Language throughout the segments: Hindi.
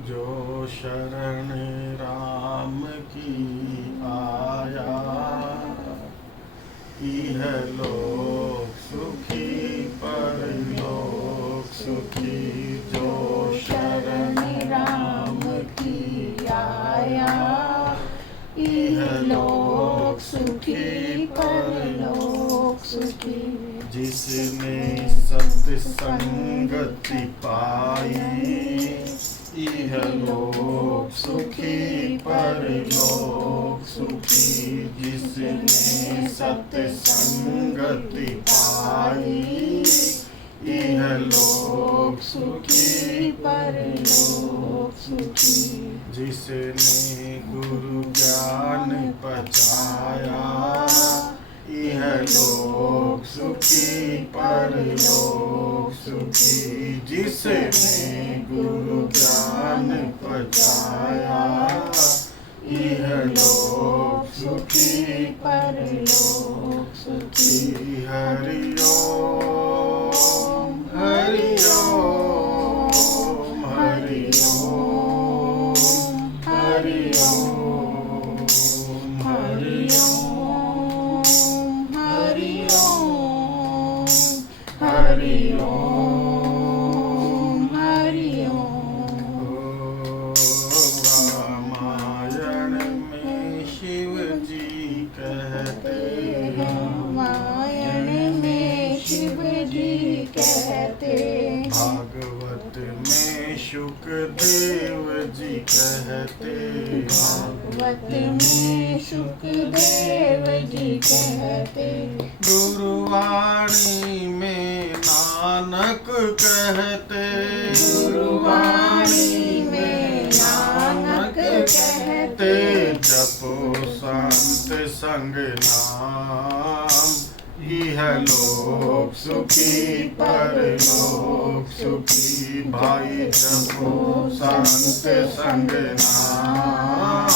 जो शरण राम की आया, इह लोक सुखी परलोक सुखी। जो शरण राम की आया, इह लोक सुखी परलोक सुखी। जिसने सत्संगति पाई, इह लोक सुखी परलोक सुखी। जिसने सत्संगति पाई, इह लोक सुखी परलोक सुखी। जिसने गुरु ज्ञान पचाया, इह लोक सुखी परलोक सुखी। जिसने गुरु ज्ञान पचाया, इह लोक सुखी परलोक सुखी। हरि ओम हरि ओम हरि ओम हरि ओम हरि ओम हरि ओम हरि ओम हरि ओम। रामायण में शिव जी कहते हैं, रामायण में शिव जी कहते, भागवत में शुकदेव जी कहते, भागवत में शुकदेव जी कहते, गुरुवाणी में नानक कहते, गुरुवाणी में नानक कहते। जपो संत संग नाम, इह लोक सुखी परलोक सुखी। भाई जपो संत संग नाम,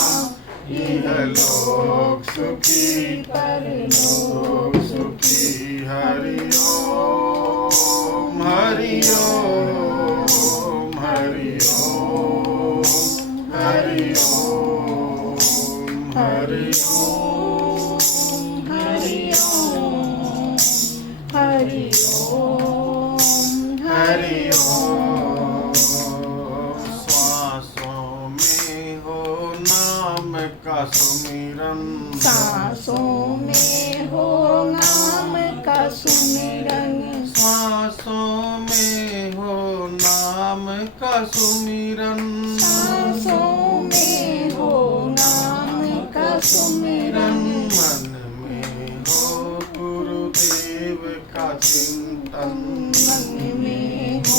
इह लोक सुखी परलोक सुखी। हरि ओम हरि ओम हरि ओम हरि ओम हरि ओम हरि ओम हरि ओम हरि ओम। श्वासों में हो नाम का सुमिरन, सांसों में हो नाम का सुमिरन, श्वासों में हो नाम का सुमिरन। सांसों में हो नाम का सुमिरन, मन में हो गुरुदेव का चिंतन, मन में हो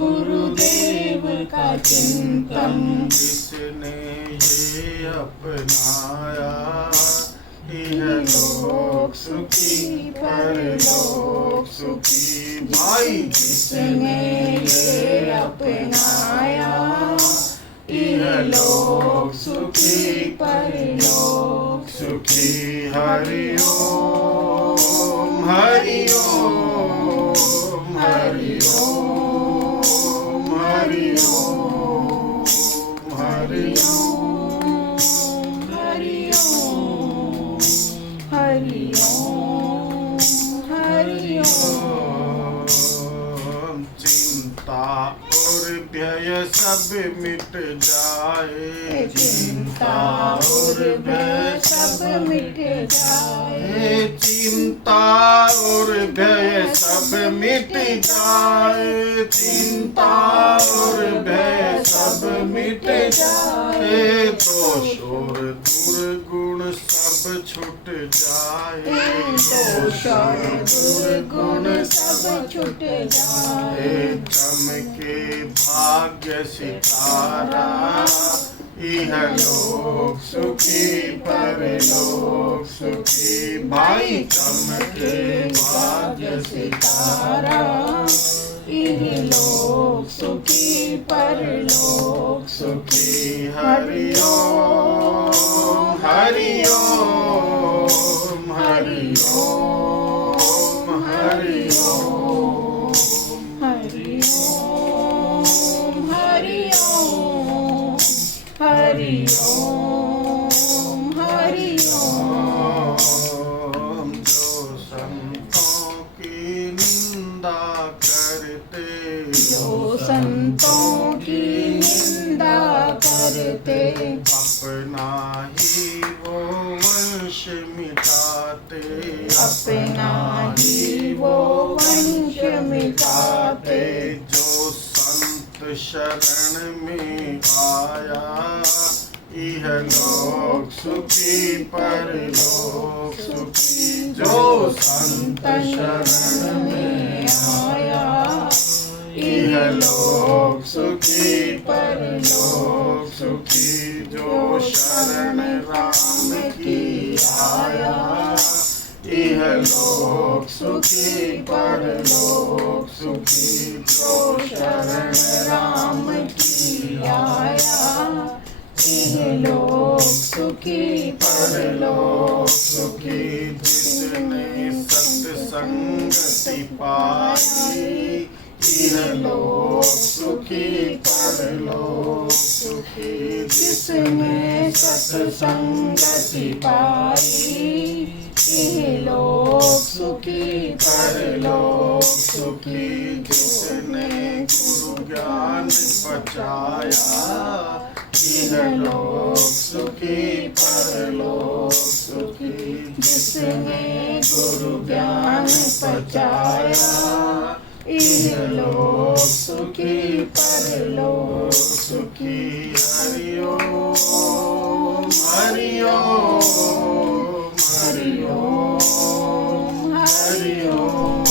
गुरुदेव का चिंतन। जिसने ये अपनाया, इह लोक सुखी परलोक सुखी। भाई जिसने ये अपनाया, इह लोक सुखी परलोक सुखी। हरि ओम हरि ओम हरि ओम हरि ओम हरि ओम हरि ओम हरि ओम हरि ओम। चिंता और भय सब मिट जाए, चिंता और भय सब मिट जाए, चिंता और भय सब मिट जाए। चिंता और भय सब मिट जाए। दोष और दुर्गुण सब छूट जाए। दोष और दुर्गुण सब छूट जाए। चमके भाग्य सितारा, इह लोक सुखी परलोक सुखी। भाई चमके भाग्य सितारा, इह लोक सुखी परलोक सुखी। हरि ओम हरि ओम हरि ओम हरि ओम हरि ओम हरि ओम निंदा करते, जो संतों की निंदा करते, अपना ही वो वंश मिटाते, अपना ही वो वंश मिटाते। जो संत शरण में आया, इह लोक सुखी परलोक सुखी। जो संत शरण में आया, इह लोक सुखी परलोक सुखी। जो शरण राम की आया, इह लोक सुखी परलोक सुखी। जो शरण राम की आया, इह लोक सुखी परलोक सुखी। जिसने सत्संगति पाई, इह लोक सुखी परलोक सुखी। जिसने सत्संगति पाई, इह लोक सुखी परलोक सुखी। जिसने गुरु ज्ञान बचाया, इह लोक सुखी परलोक सुखी। जिसने गुरु ज्ञान बचाया, इह लोक सुखी परलोक सुखी। हरि ओम हरि ओम हरि ओम हरि ओम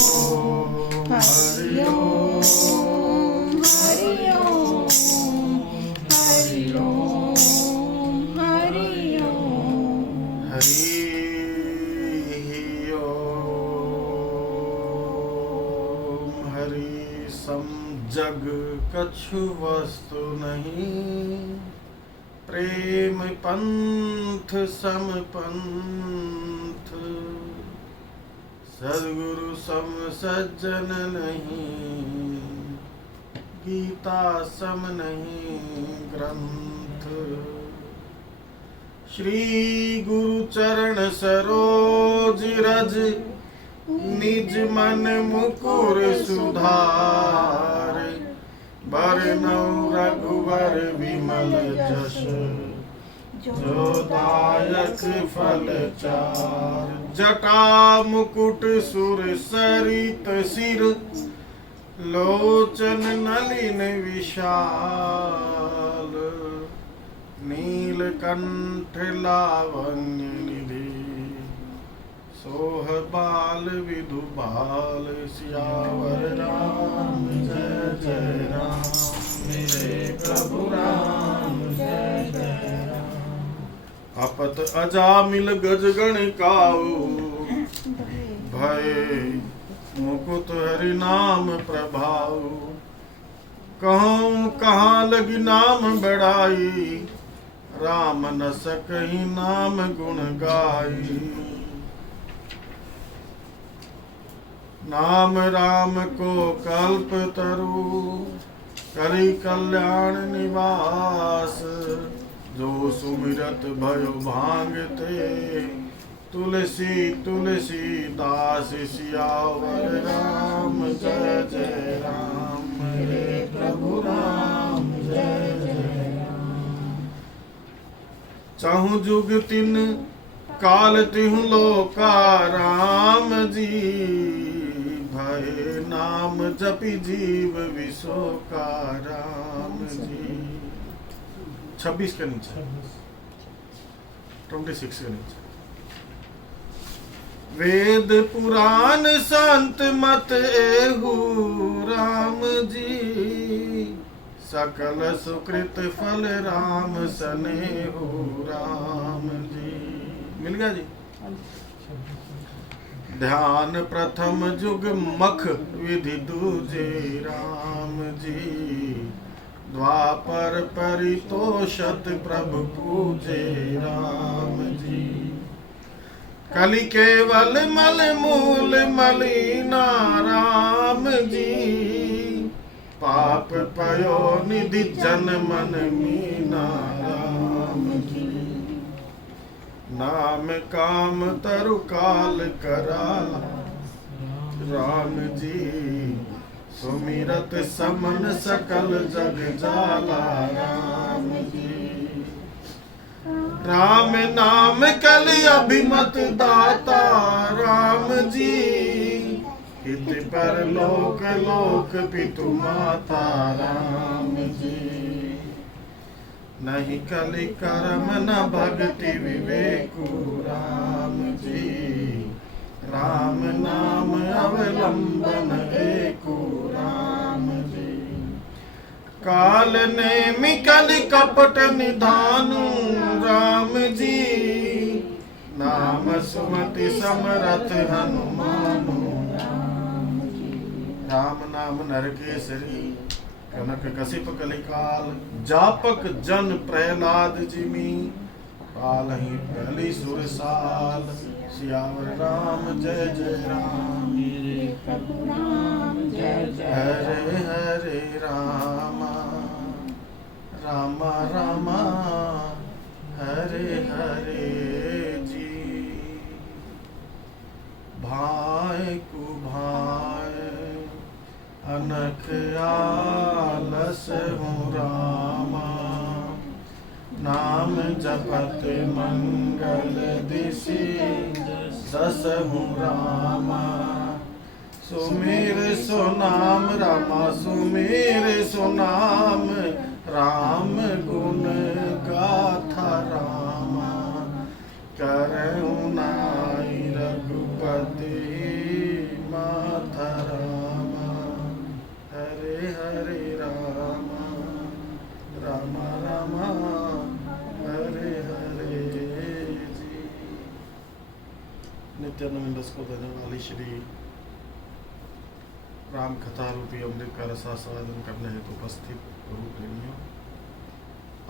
हरि ओम हरि ओम हरि ओम हरि ओम हरि ओम। हरि सम जग कछु वस्तु नहीं, प्रेम पंथ सम पंथ। सद्गुरु सम सज्जन नहीं, गीता सम नहीं ग्रंथ। श्री गुरु चरण सरोज रज, निज मन मुकुर सुधार। बरनउँ रघुवर विमल जस, जो दायक फल चार। जटा मुकुट सुर सरित सिर, लोचन नलिन विशाल। नीलकंठ लावण्य निधि, सोह बाल विधु बाल। सियावर राम जय जय राम, मेरे प्रभु राम जय जय राम। आपत अजामिल गजगण काऊ, भय मुकुट हरि नाम प्रभाव। कहूँ कहाँ लगी नाम बढ़ाई, राम न सकहि नाम गुण गाई। नाम राम को कल्प तरु, करि कल्याण निवास। जो सुमिरत भयो भांगते, तुलसी तुलसी दास। सियावर राम जय जय राम, मेरे प्रभु राम जय जय राम। चाहु जुग तिन काल तिहु लोका, राम जी भय नाम जपि जीव विशोका। राम जी 26 के नीचे 26 के नीचे। वेद पुराण संत मत एहू, राम जी सकल सुकृत फल राम सनेहू। राम जी मिल गया जी। ध्यान प्रथम जुग मख विधि दूजे, राम जी द्वापर परितोषत प्रभु पूजे। राम जी कलि केवल मल मूल मलिना, राम जी पाप पयो निधि जन मन मीना। राम जी नाम काम तरु काल कराला, राम जी, सुमिरत समन सकल जग जाला राम जी। राम नाम कलि अभिमत दाता राम जी, हित पर लोक लोक पितु माता राम जी। नहीं कलि कर्म न भक्ति विवेकु राम जी, राम नाम अवलंबन एकु राम जी। काल ने कलि कपट निधानु राम जी, नाम सुमति समरथ हनुमानु राम जी। राम नाम नरकेसरी कनक कसिप कलिकाल, जापक जन प्रहलाद जिमी, काल ही पहली सुरसाल। सियावर राम जय जय राम, मेरे प्रभु राम जय जय हरे हरे रामा रामा रामा हरे हरे जी। भाई को भाई अनख आलस हूँ रामा, नाम जपत मंगल दिशि दस हूँ रामा। सुमेर सुनाम रामा, सुमेर सुनाम राम गुण गाथा रामा। करुणाई रघुपति माथा रामा, हरे हरे रामा रामा रामा हरे हरे जी। नित्यानंद रस को देने वाली श्री राम कथा रूपी अमृत का रसास्वादन करने हेतु उपस्थित गुरु प्रेमियों,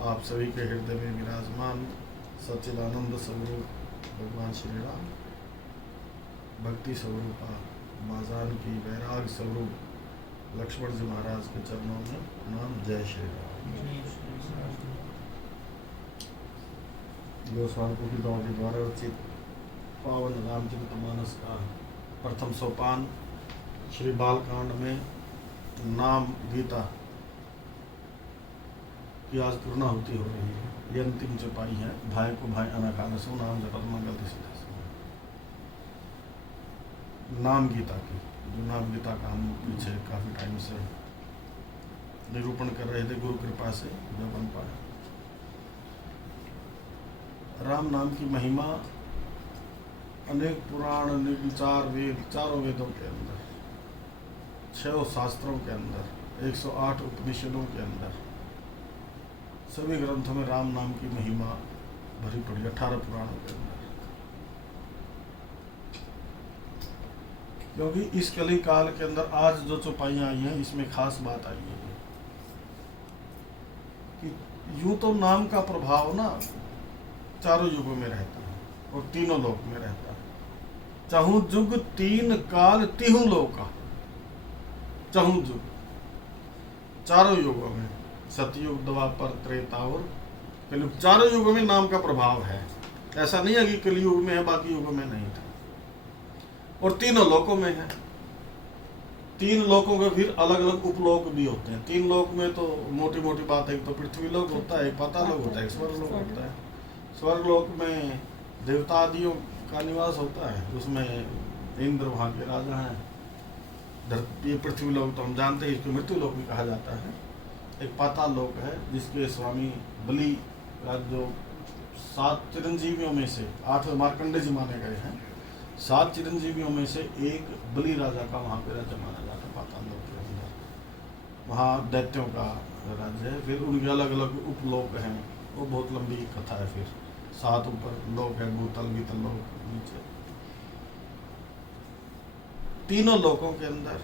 आप सभी के हृदय में विराजमान सच्चिदानंद स्वरूप भगवान श्री राम, भक्ति स्वरूपा माँ जानकी, वैराग स्वरूप लक्ष्मण जी महाराज के चरणों में नाम जय श्री राम। गोस्वामी की द्वारा रचित पावन रामचरितमानस का प्रथम सोपान श्री बालकांड में नाम गीता की आज पूर्णाहुति हो रही है। ये अंतिम चौपाई है। भाई को भाई अनाकानसो नाम जपत मंगल दिशि। नाम गीता की, जो नाम गीता का हम पीछे काफी टाइम से निरूपण कर रहे थे, गुरु कृपा से जो बन पाया। राम नाम की महिमा अनेक पुराण, अनेक विचार, वेद, चारों वेदों के अंदर, 6 शास्त्रों के अंदर, 108 उपनिषदों के अंदर, सभी ग्रंथों में राम नाम की महिमा भरी पड़ी। 18 पुराणों के अंदर। क्योंकि इस कली काल के अंदर आज जो चौपाइयाँ आई हैं, इसमें खास बात आई है कि यूं तो नाम का प्रभाव ना चारों युगों में रहता है और तीनों लोक में रहता है। चाहूं जुग 3 काल तिहु लोका, चाहूं जुग, चारों युगों में, सतयुग, द्वापर, त्रेता और कलयुग, चारों युगों में नाम का प्रभाव है। ऐसा नहीं है कि कलयुग में है बाकी युगों में नहीं था। और तीनों लोकों में है। 3 लोकों के फिर अलग अलग उपलोक भी होते हैं। 3 लोक में तो मोटी मोटी बात है, एक तो पृथ्वी लोक होता है, एक पाताल लोक होता है, एक स्वर्ग लोक होता है। स्वर्ग लोक में देवता आदियों का निवास होता है, उसमें इंद्र वहाँ के राजा हैं। ये पृथ्वी लोक तो हम जानते हैं, इसको मृत्यु लोक भी कहा जाता है। एक पाताल लोक है जिसके स्वामी बलि जो 7 चिरंजीवियों में से 8 मार्कंडे जी माने गए हैं। 7 चिरंजीवियों में से एक बलि राजा का वहाँ पे राज्य माना जाता है पाताल लोक के अंदर। वहाँ दैत्यों का राज्य है। फिर उनके अलग अलग उपलोक हैं, वो बहुत लंबी कथा है। फिर 7 ऊपर लोक है, भूतल, वितल लोक, नीचे। तीनों लोकों के अंदर,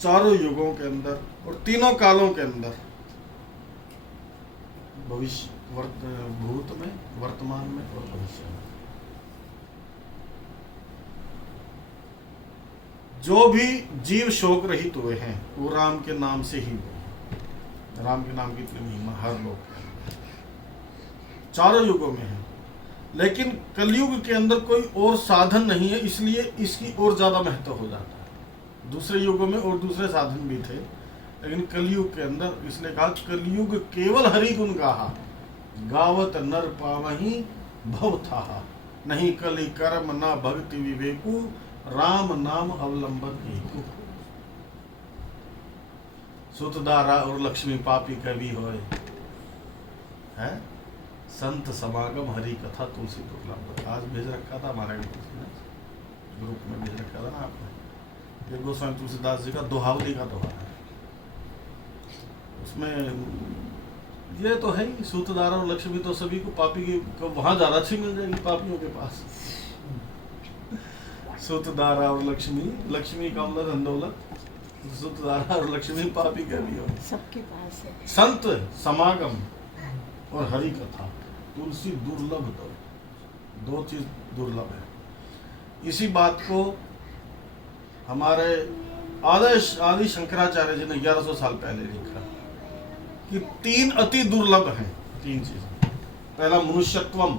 चारों युगों के अंदर और तीनों कालों के अंदर, भविष्य, भूत में, वर्तमान में और भविष्य में, जो भी जीव शोक रहित हुए हैं वो राम के नाम से ही हुए। राम के नाम की इतनी महिमा हर लोक के अंदर, चारों युगों में है। लेकिन कलयुग के अंदर कोई और साधन नहीं है, इसलिए इसकी और ज्यादा महत्व हो जाता है। दूसरे युगों में और दूसरे साधन भी थे, लेकिन कलयुग के अंदर इसलिए कहा कलयुग केवल हरि गुण गाहा, गावत नर पावही भव थाहा, नहीं कलि कर्म ना भक्ति विवेकु, राम नाम अवलंबन एकु। सुतदारा और लक्ष्मी पापी कवि होए, है संत समागम हरि कथा तुलसी दुर्लभ। आज भेज रखा था हमारे ग्रुप में, भेज रखा था ना आपने, ये गोस्वामी तुलसीदास जी का दोहावली का दोहा है। उसमें ये तो है ही, सूतदारा और लक्ष्मी तो सभी को, पापी की को वहां ज्यादा अच्छी मिल जाएगी पापियों के पास। सूतदारा और लक्ष्मी, लक्ष्मी का मतलब धन दौलत, सूतदारा और लक्ष्मी पापी का भी हो, सबके पास है। संत समागम और हरि कथा तुलसी दुर्लभ, दो चीज दुर्लभ है। इसी बात को हमारे आदि शंकराचार्य जी ने 1100 साल पहले लिखा कि 3 अति दुर्लभ हैं, 3 चीज। पहला मनुष्यत्वम,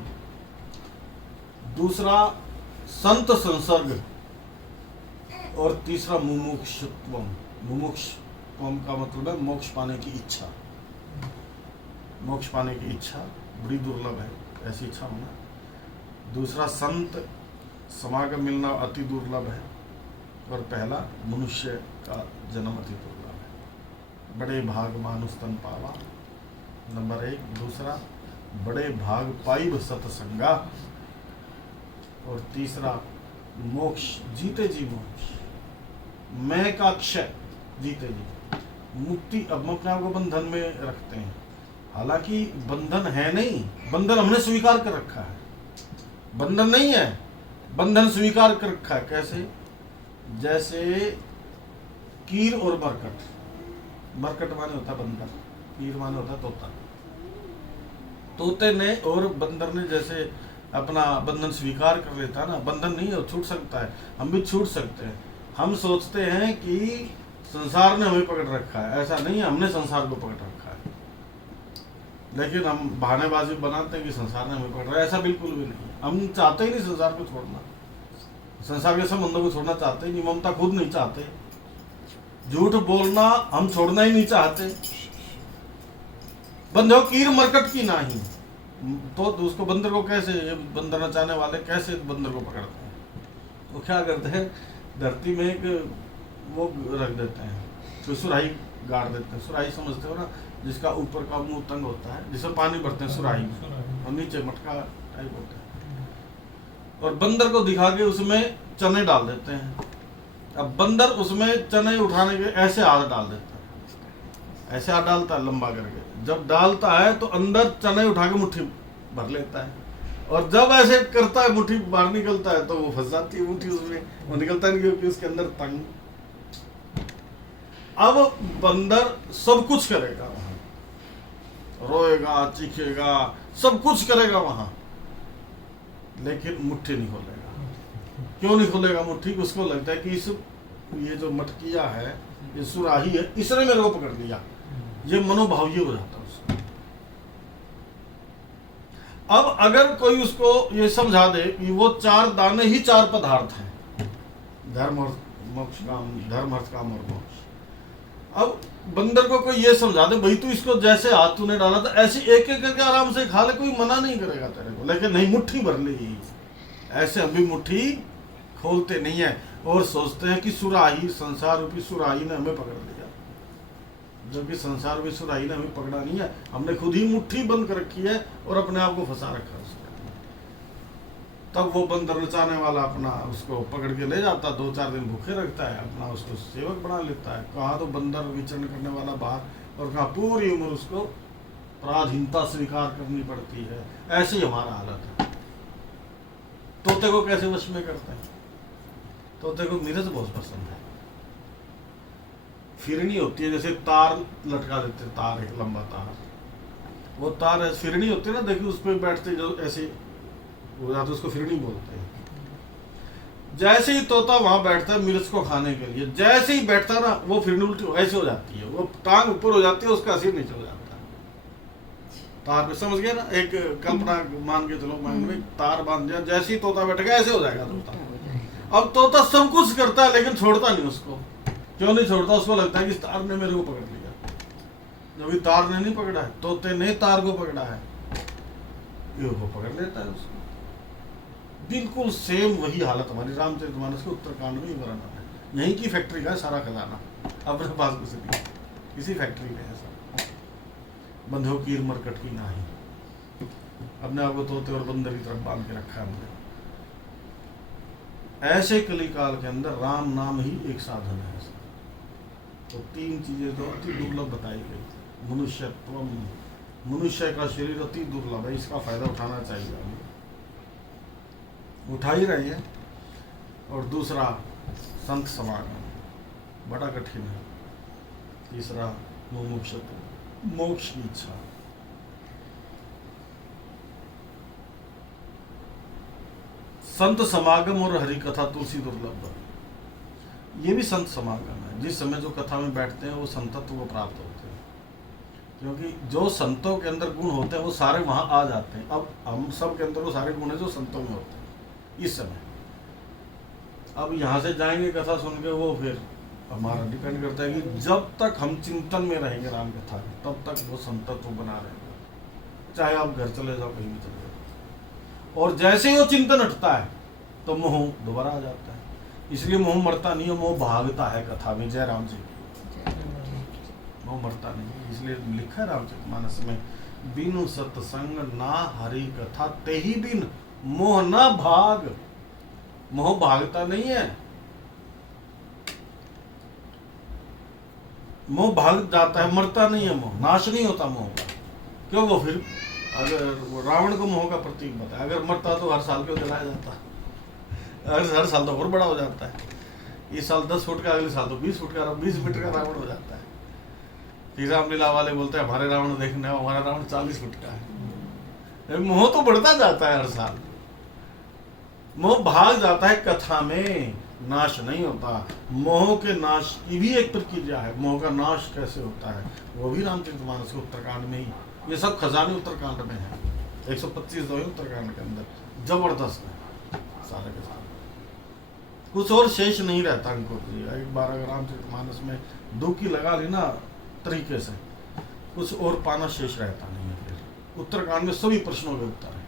दूसरा संत संसर्ग, और तीसरा मुमुक्षुत्वम। मुमुक्षुत्वम का मतलब है मोक्ष पाने की इच्छा। मोक्ष पाने की इच्छा बड़ी दुर्लभ है, ऐसी इच्छा होना। दूसरा संत समागम मिलना अति दुर्लभ है, और पहला मनुष्य का जन्म अति दुर्लभ है। बड़े भाग मानुष तन पावा, नंबर 1। दूसरा बड़े भाग पाइब सतसंगा, और तीसरा मोक्ष जीते जी मोक्ष, मैं का क्षय जीते जी मुक्ति। अब हम अपने आप को बंधन में रखते हैं, हालांकि बंधन है नहीं, बंधन हमने स्वीकार कर रखा है। बंधन नहीं है, बंधन स्वीकार कर रखा है। कैसे? जैसे कीर और मरकट। मरकट माने होता बंदर, कीर माने होता तोता। तोते ने और बंदर ने जैसे अपना बंधन स्वीकार कर लेता है ना, बंधन नहीं है, छूट सकता है। हम भी छूट सकते हैं। हम सोचते हैं कि संसार ने हमें पकड़ रखा है, ऐसा नहीं है, हमने संसार को पकड़ रखा है। लेकिन हम बहानेबाजी बनाते हैं कि संसार ने हमें पकड़ रखा है, ऐसा बिल्कुल भी नहीं। हम चाहते ही नहीं संसार को छोड़ना, संसार के संबंधों को छोड़ना चाहते ही नहीं, ममता खुद नहीं चाहते। झूठ बोलना हम छोड़ना ही नहीं चाहते। बंधो कीर मरकट की नाही, तो उसको बंदर को कैसे, बंदर नचाने वाले कैसे बंदर को पकड़ते हैं? वो क्या करते हैं, धरती में एक वो रख देते हैं, तो सुराही गाड़ देते हैं। सुराही समझते हो ना, जिसका ऊपर का मुंह तंग होता है, जिसमें पानी भरते हैं सुराही में, और नीचे मटका टाइप होता है, और बंदर को दिखा के उसमें चने डाल देते हैं। अब बंदर उसमें चने उठाने के ऐसे हाथ डाल देता है, ऐसे हाथ डालता है लंबा करके। जब डालता है तो अंदर चने उठा के मुट्ठी भर लेता है, और जब ऐसे करता है मुट्ठी बाहर निकलता है तो वो फंस जाती है मुट्ठी उसमें, वो निकलता नहीं क्योंकि उसके अंदर तंग। अब बंदर सब कुछ करेगा वहां, रोएगा, चीखेगा, सब कुछ करेगा वहां, लेकिन मुट्ठी नहीं खोलेगा। क्यों नहीं खोलेगा मुट्ठी? उसको लगता है कि इस ये जो मटकिया है, ये सुराही है, इसने मेरे को पकड़ लिया। ये मनोभाव ये हो जाता है उसको। अब अगर कोई उसको ये समझा दे कि वो 4 दाने ही 4 पदार्थ हैं, धर्म और मोक्ष, काम, धर्म अर्थ काम और मोक्ष। अब बंदर को कोई ये समझा दे, भाई तू इसको जैसे हाथ तूने डाला था ऐसे एक एक करके आराम से खा ले, कोई मना नहीं करेगा तेरे को, लेकिन नहीं मुट्ठी भर ली। ऐसे हम भी मुट्ठी खोलते नहीं है और सोचते हैं कि सुराही, संसार रूपी सुराही ने हमें पकड़ लिया, जबकि संसार रूपी सुराही ने हमें पकड़ा नहीं है। हमने खुद ही मुट्ठी बंद कर रखी है और अपने आप को फंसा रखा है उसके। तब वो बंदर नचाने वाला अपना उसको पकड़ के ले जाता, 2-4 दिन भूखे रखता है, अपना उसको सेवक बना लेता है। कहाँ तो बंदर विचरण करने वाला बाहर, और कहाँ पूरी उम्र उसको पराधीनता स्वीकार करनी पड़ती है। ऐसी हमारा हालत है। तोते को कैसे वश में करते हैं? तोते को मिर्च बहुत पसंद है। फिरनी होती है, जैसे तार लटका देते हैं, तार एक लंबा तार, वो तार फिरनी होती है ना, देखिए उस पर बैठते जो ऐसे हो जाते, उसको फिरनी बोलते हैं। जैसे ही तोता वहां बैठता है मिर्च को खाने के लिए, जैसे ही बैठता ना, वो फिरनी उल्टी ऐसे हो जाती है, वो टांग ऊपर हो जाती है, उसका सिर नीचे हो जाता है। तार पे समझ गया ना, एक कल्पना मान के चलो माइंड में, तार बांध दिया, जैसे ही तोता बैठेगा ऐसे हो जाएगा तोता। अब तोता सब कुछ करता है लेकिन छोड़ता नहीं उसको। क्यों नहीं छोड़ता? उसको लगता है कि तार ने मेरे को पकड़ लिया। जब तार ने नहीं पकड़ा है, तोते ने तार को पकड़ा है, ये वो पकड़ लेता है उसको। बिल्कुल सेम वही हालत हमारी रामचरितमानस के उत्तरकांड में ही वर्णन है। यहीं की फैक्ट्री का है सारा खजाना, अपने पास कुछ नहीं, किसी फैक्ट्री में है सब। बंधो कीर मरकट की नाही, अपने आप को तोते और बंदर की तरफ बांध के रखा है हमने। ऐसे कली काल के अंदर राम नाम ही एक साधन है। तो तीन चीजें तो अति दुर्लभ बताई गई। मनुष्यत्व, मनुष्य का शरीर अति दुर्लभ है, इसका फायदा उठाना चाहिए, हमें उठा ही रही है। और दूसरा संत समागम बड़ा कठिन है। तीसरा मुमुक्षुत्व, मोक्ष की इच्छा। संत समागम और हरि कथा तुलसी दुर्लभ, ये भी संत समागम है। जिस समय जो कथा में बैठते हैं वो संतत्व को प्राप्त होते हैं, क्योंकि जो संतों के अंदर गुण होते हैं वो सारे वहां आ जाते हैं। अब हम सब के अंदर वो सारे गुण है जो संतों में होते हैं इस समय। अब यहाँ से जाएंगे कथा सुन के, वो फिर हमारा डिपेंड करता है कि जब तक हम चिंतन में रहेंगे राम कथा में, तब तक वो संतत्व बना रहेगा, चाहे आप घर चले जाओ, कहीं भी चले जाओ। और जैसे ही वो चिंतन हटता है तो मोह दोबारा आ जाता है। इसलिए मोह मरता नहीं है, मोह भागता है कथा में। जय राम जी की। मोह मरता नहीं, इसलिए लिखा है रामचरितमानस में, बिनु सत्संग ना हरि कथा तेहि बिन मोह ना भाग। मोह भागता नहीं है, मोह भाग जाता है, मरता नहीं है। मोह नाश नहीं होता मोह का। क्यों? वो फिर अगर वो रावण को मोह का प्रतीक बताया, अगर मरता तो हर साल क्यों जलाया जाता? हर साल तो और बड़ा हो जाता है। इस साल 10 फुट का, अगले साल तो 20 फुट का, 20 मीटर का रावण हो जाता है। फिर रामलीला वाले बोलते हैं हमारे रावण देखने आओ, हमारा रावण 40 फुट का है। मोह तो बढ़ता जाता है हर साल। मोह भाग जाता है कथा में, नाश नहीं होता। मोह के नाश की भी एक प्रक्रिया है। मोह का नाश कैसे होता है वो भी रामचरितमानस के उत्तरकांड में ही, ये सब खजाने उत्तरकांड में है। 125 दो उत्तरकांड के अंदर जबरदस्त है सारे के सारे, कुछ और शेष नहीं रहता इनको। एक बार अगर रामचरितमानस में डुबकी लगा ली ना तरीके से, कुछ और पाना शेष रहता नहीं है। फिर उत्तरकांड में सभी प्रश्नों के उत्तर है।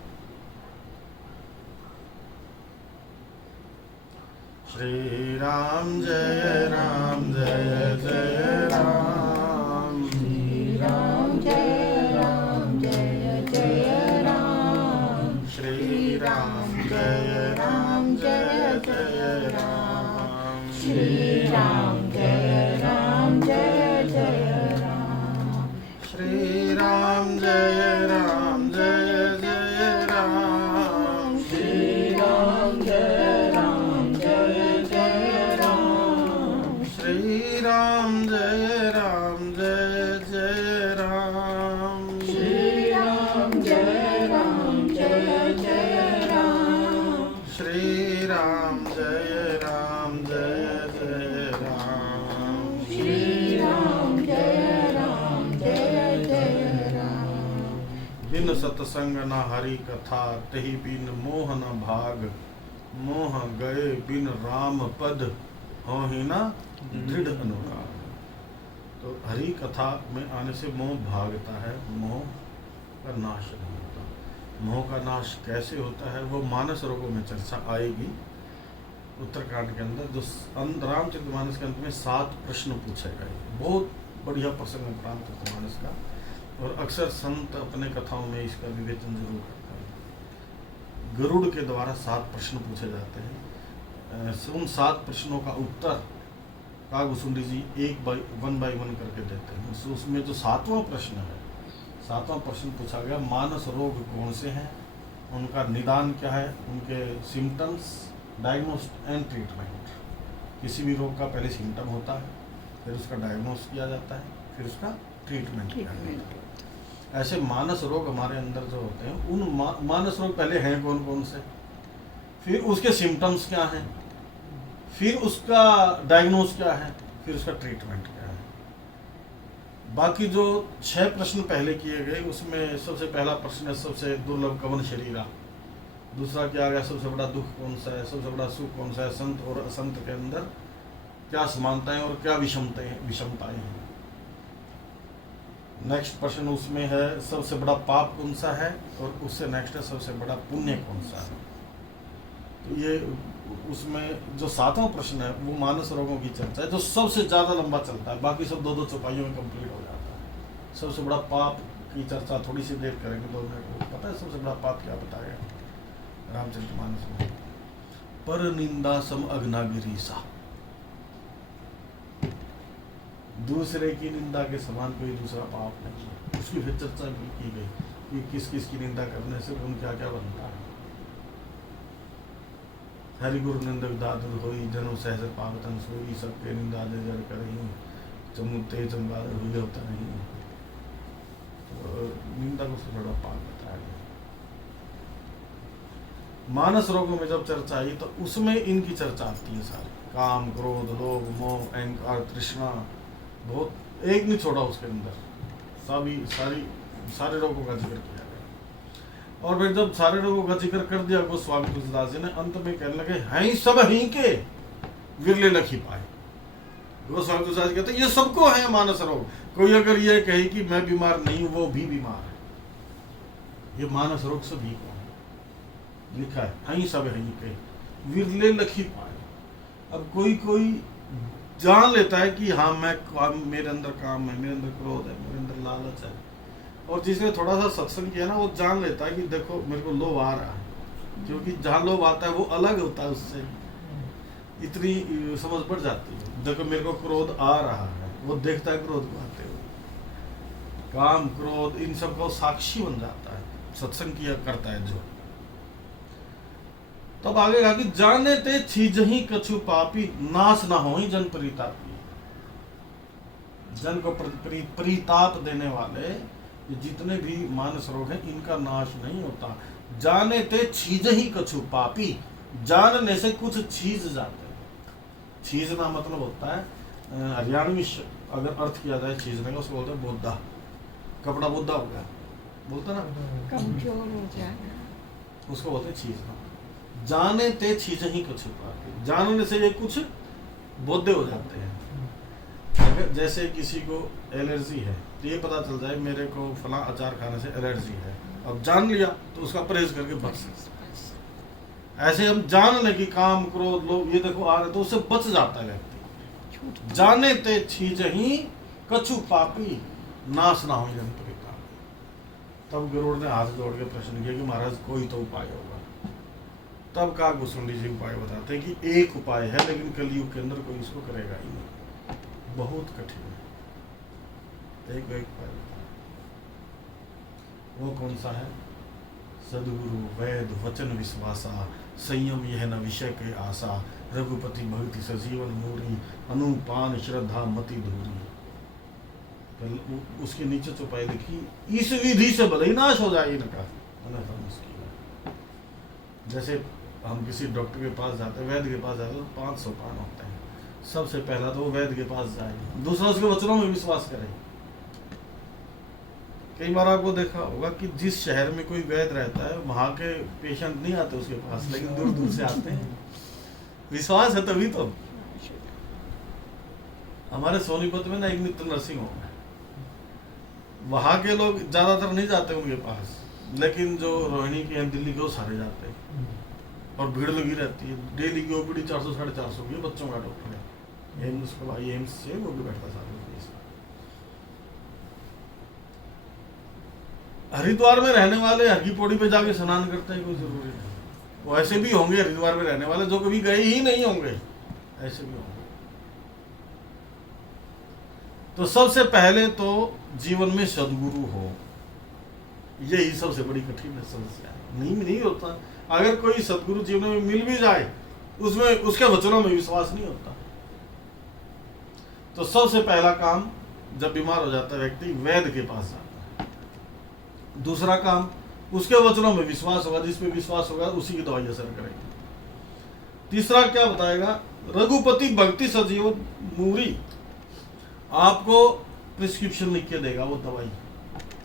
श्री राम जय राम, जय जय राम। श्री राम जय राम, जय जय राम। श्री राम जय राम, जय जय राम। श्री राम जय राम, जय जय राम। श्री राम जय राम, जय जय राम। श्री राम जय राम, जय जय राम। श्री राम जय राम, जय जय राम। श्री राम जय राम, जय जय राम। श्री राम जय राम, जय जय राम। श्री राम जय राम, जय जय राम। बिन सत्संग न हरि कथा तहि बिन मोह न भाग। मोह गए बिन राम पद होहि न दृढ़ अनुराग। तो हरि कथा में आने से मोह भागता है, मोह का नाश नहीं होता। मोह का नाश कैसे होता है वो मानस रोगों में चर्चा आएगी उत्तरकांड के अंदर। जो रामचरितमानस के अंत में 7 प्रश्न पूछे गए, बहुत बढ़िया प्रसंग है रामचरितमानस का। और अक्सर संत अपने कथाओं में इसका विवेचन जरूर करते हैं। गरुड़ के द्वारा 7 प्रश्न पूछे जाते हैं। उन 7 प्रश्नों का उत्तर कागभूषुंडी जी वन बाई वन करके देते हैं। उसमें जो 7वां प्रश्न है, 7वां प्रश्न पूछा गया, मानस रोग कौन से हैं, उनका निदान क्या है, उनके सिम्टम्स, डायग्नोस एंड ट्रीटमेंट। किसी भी रोग का पहले सिम्टम होता है, फिर उसका डायग्नोस किया जाता है, फिर उसका ट्रीटमेंट किया जाता है। ऐसे मानस रोग हमारे अंदर जो होते हैं, उन मानस रोग पहले हैं कौन कौन से, फिर उसके सिम्टम्स क्या हैं, फिर उसका डायग्नोस क्या है, फिर उसका ट्रीटमेंट क्या है। बाकी जो 6 प्रश्न पहले किए गए उसमें सबसे पहला प्रश्न है सबसे दुर्लभ कवन शरीरा, दूसरा क्या आ गया सबसे बड़ा दुख कौन सा है, सबसे बड़ा सुख कौन सा है, संत और असंत के अंदर क्या समानताएं और क्या विषमताएं हैं। नेक्स्ट प्रश्न उसमें है सबसे बड़ा पाप कौन सा है, और उससे नेक्स्ट है सबसे बड़ा पुण्य कौन सा है। तो ये उसमें जो 7वां प्रश्न है वो मानस रोगों की चर्चा है, जो सबसे ज़्यादा लंबा चलता है, बाकी सब 2-2 चौपाइयों में कंप्लीट हो जाता है। सबसे बड़ा पाप की चर्चा थोड़ी सी देर करेंगे, 2 मिनट। पता है सबसे बड़ा पाप क्या बताया रामचरितमानस में? पर निंदा सम अग्नागिरीसा, दूसरे की निंदा के समान कोई दूसरा पाप नहीं है। उसकी फिर चर्चा भी की गई कि किस किस की निंदा करने से उन क्या क्या बनता है। हरि गुरु निंदक दादुर होई, जन्म सहज पावतन सोई, सबके निंदा दे जड़ करही, चमुते चमगादड़ हुई होता नहीं। तो निंदा को सबसे बड़ा पाप बताया गया। मानस रोगों में जब चर्चा आई तो उसमें इनकी चर्चा आती है सारी, काम क्रोध लोभ मोह अहंकार तृष्णा, बहुत एक नहीं छोड़ा उसके अंदर, सारे रोगों का जिक्र किया गया। और फिर जब सारे रोगों का जिक्र कर दिया गोस्वामी तुलसीदास जी ने, अंत में कहने लगे हैं सब ही के विरले लखी पाए। गोस्वामी तुलसीदास कहते ये सबको है मानस रोग। कोई अगर ये कहे कि मैं बीमार नहीं हूं, वो भी बीमार है। ये मानस रोग सभी को है, लिखा है हैं सब ही के विरले लखी पाए। अब कोई जान लेता है कि हाँ मेरे अंदर काम है, मेरे अंदर क्रोध है, मेरे अंदर लालच है, और जिसने थोड़ा सा सत्संग किया ना वो जान लेता है कि देखो मेरे को लोभ आ रहा है, क्योंकि जहाँ लोभ आता है वो अलग होता है उससे, इतनी समझ पड़ जाती है। देखो मेरे को क्रोध आ रहा है, वो देखता है क्रोध को आते हुए, काम क्रोध इन सब का साक्षी बन जाता है, सत्संग किया करता है जो। तब आगे कहा कि जाने ते चीज ही कछु पापी, नाश ना हो ही जन परितापी। जन को परिताप देने वाले जितने भी मानस रोग हैं इनका नाश नहीं होता। जाने ते चीज ही कछु पापी, जानने से कुछ चीज जाते हैं। चीजना मतलब होता है हरियाणवी अगर अर्थ किया जाए चीजने का, उसको बोलते हैं बोधा। कपड़ा बोधा हो गया, बोलते ना कमजोर हो जाना, उसको बोलते हैं चीजना। जाने ते चीज ही कुछ पापी, जानने से ये कुछ बोधे हो जाते हैं। अगर जैसे किसी को एलर्जी है तो ये पता चल जाए मेरे को फला अचार खाने से एलर्जी है, अब जान लिया तो उसका परहेज करके बच सकते। ऐसे हम जान लें कि काम क्रोध लोभ ये देखो आ रहे तो उससे बच जाता है व्यक्ति। जाने ते चीज ही कछु पापी, नाश ना हो जन परिताप। तब गरुड़ ने हाथ जोड़ के प्रश्न किया कि महाराज कोई तो उपाय होगा। तब का गोस्वामी जी उपाय बताते हैं कि एक उपाय है, लेकिन कलयुग के अंदर कोई इसको करेगा ही नहीं, बहुत कठिन है। एक उपाय वो कौन सा है? सदगुरु वैद वचन विश्वासा, संयम यह न विषय के आशा, रघुपति भक्ति सजीवन मूरी, अनुपान श्रद्धा मति धूरी। उसके नीचे चौपाई लिखी, इस विधि से भले ही नाश हो जाए इनका। जैसे हम किसी डॉक्टर के पास जाते हैं, वैद्य के पास जाते हैं तो 500 पान होते हैं। सबसे पहला तो वो वैद्य के पास जाए, दूसरा उसके वचनों में विश्वास करे। कई बार आपको देखा होगा कि जिस शहर में कोई वैद्य रहता है वहां के पेशेंट नहीं आते उसके पास, लेकिन दूर दूर से आते हैं। विश्वास है तभी तो। हमारे सोनीपत में ना एक मित्र नर्सिंग होम है, वहां के लोग ज्यादातर नहीं जाते उनके पास, लेकिन जो रोहिणी के हैं दिल्ली के वो सारे जाते हैं, और भीड़ लगी रहती है। डेली की ओपीडी 400-450 की, बच्चों का डॉक्टर है, एम्स से वो भी बैठता सारे। हरिद्वार में रहने वाले हर की पौड़ी पे जाके स्नान करते हैं, कोई जरूरी नहीं। वो ऐसे भी होंगे हरिद्वार में रहने वाले जो कभी गए ही नहीं होंगे, ऐसे भी होंगे। तो सबसे पहले तो जीवन में सदगुरु हो, यही सबसे बड़ी कठिन समस्या है। नहीं होता। अगर कोई सदगुरु जीवन में मिल भी जाए उसमें उसके वचनों में विश्वास नहीं होता। तो सबसे पहला काम जब बीमार हो जाता है व्यक्ति वैद्य के पास जाता है। दूसरा काम उसके वचनों में विश्वास होगा, जिस पे विश्वास होगा उसी की दवाई असर करेगी। तीसरा क्या बताएगा? रघुपति भक्ति सजीव मूरी। आपको प्रिस्क्रिप्शन लिख के देगा वो दवाई।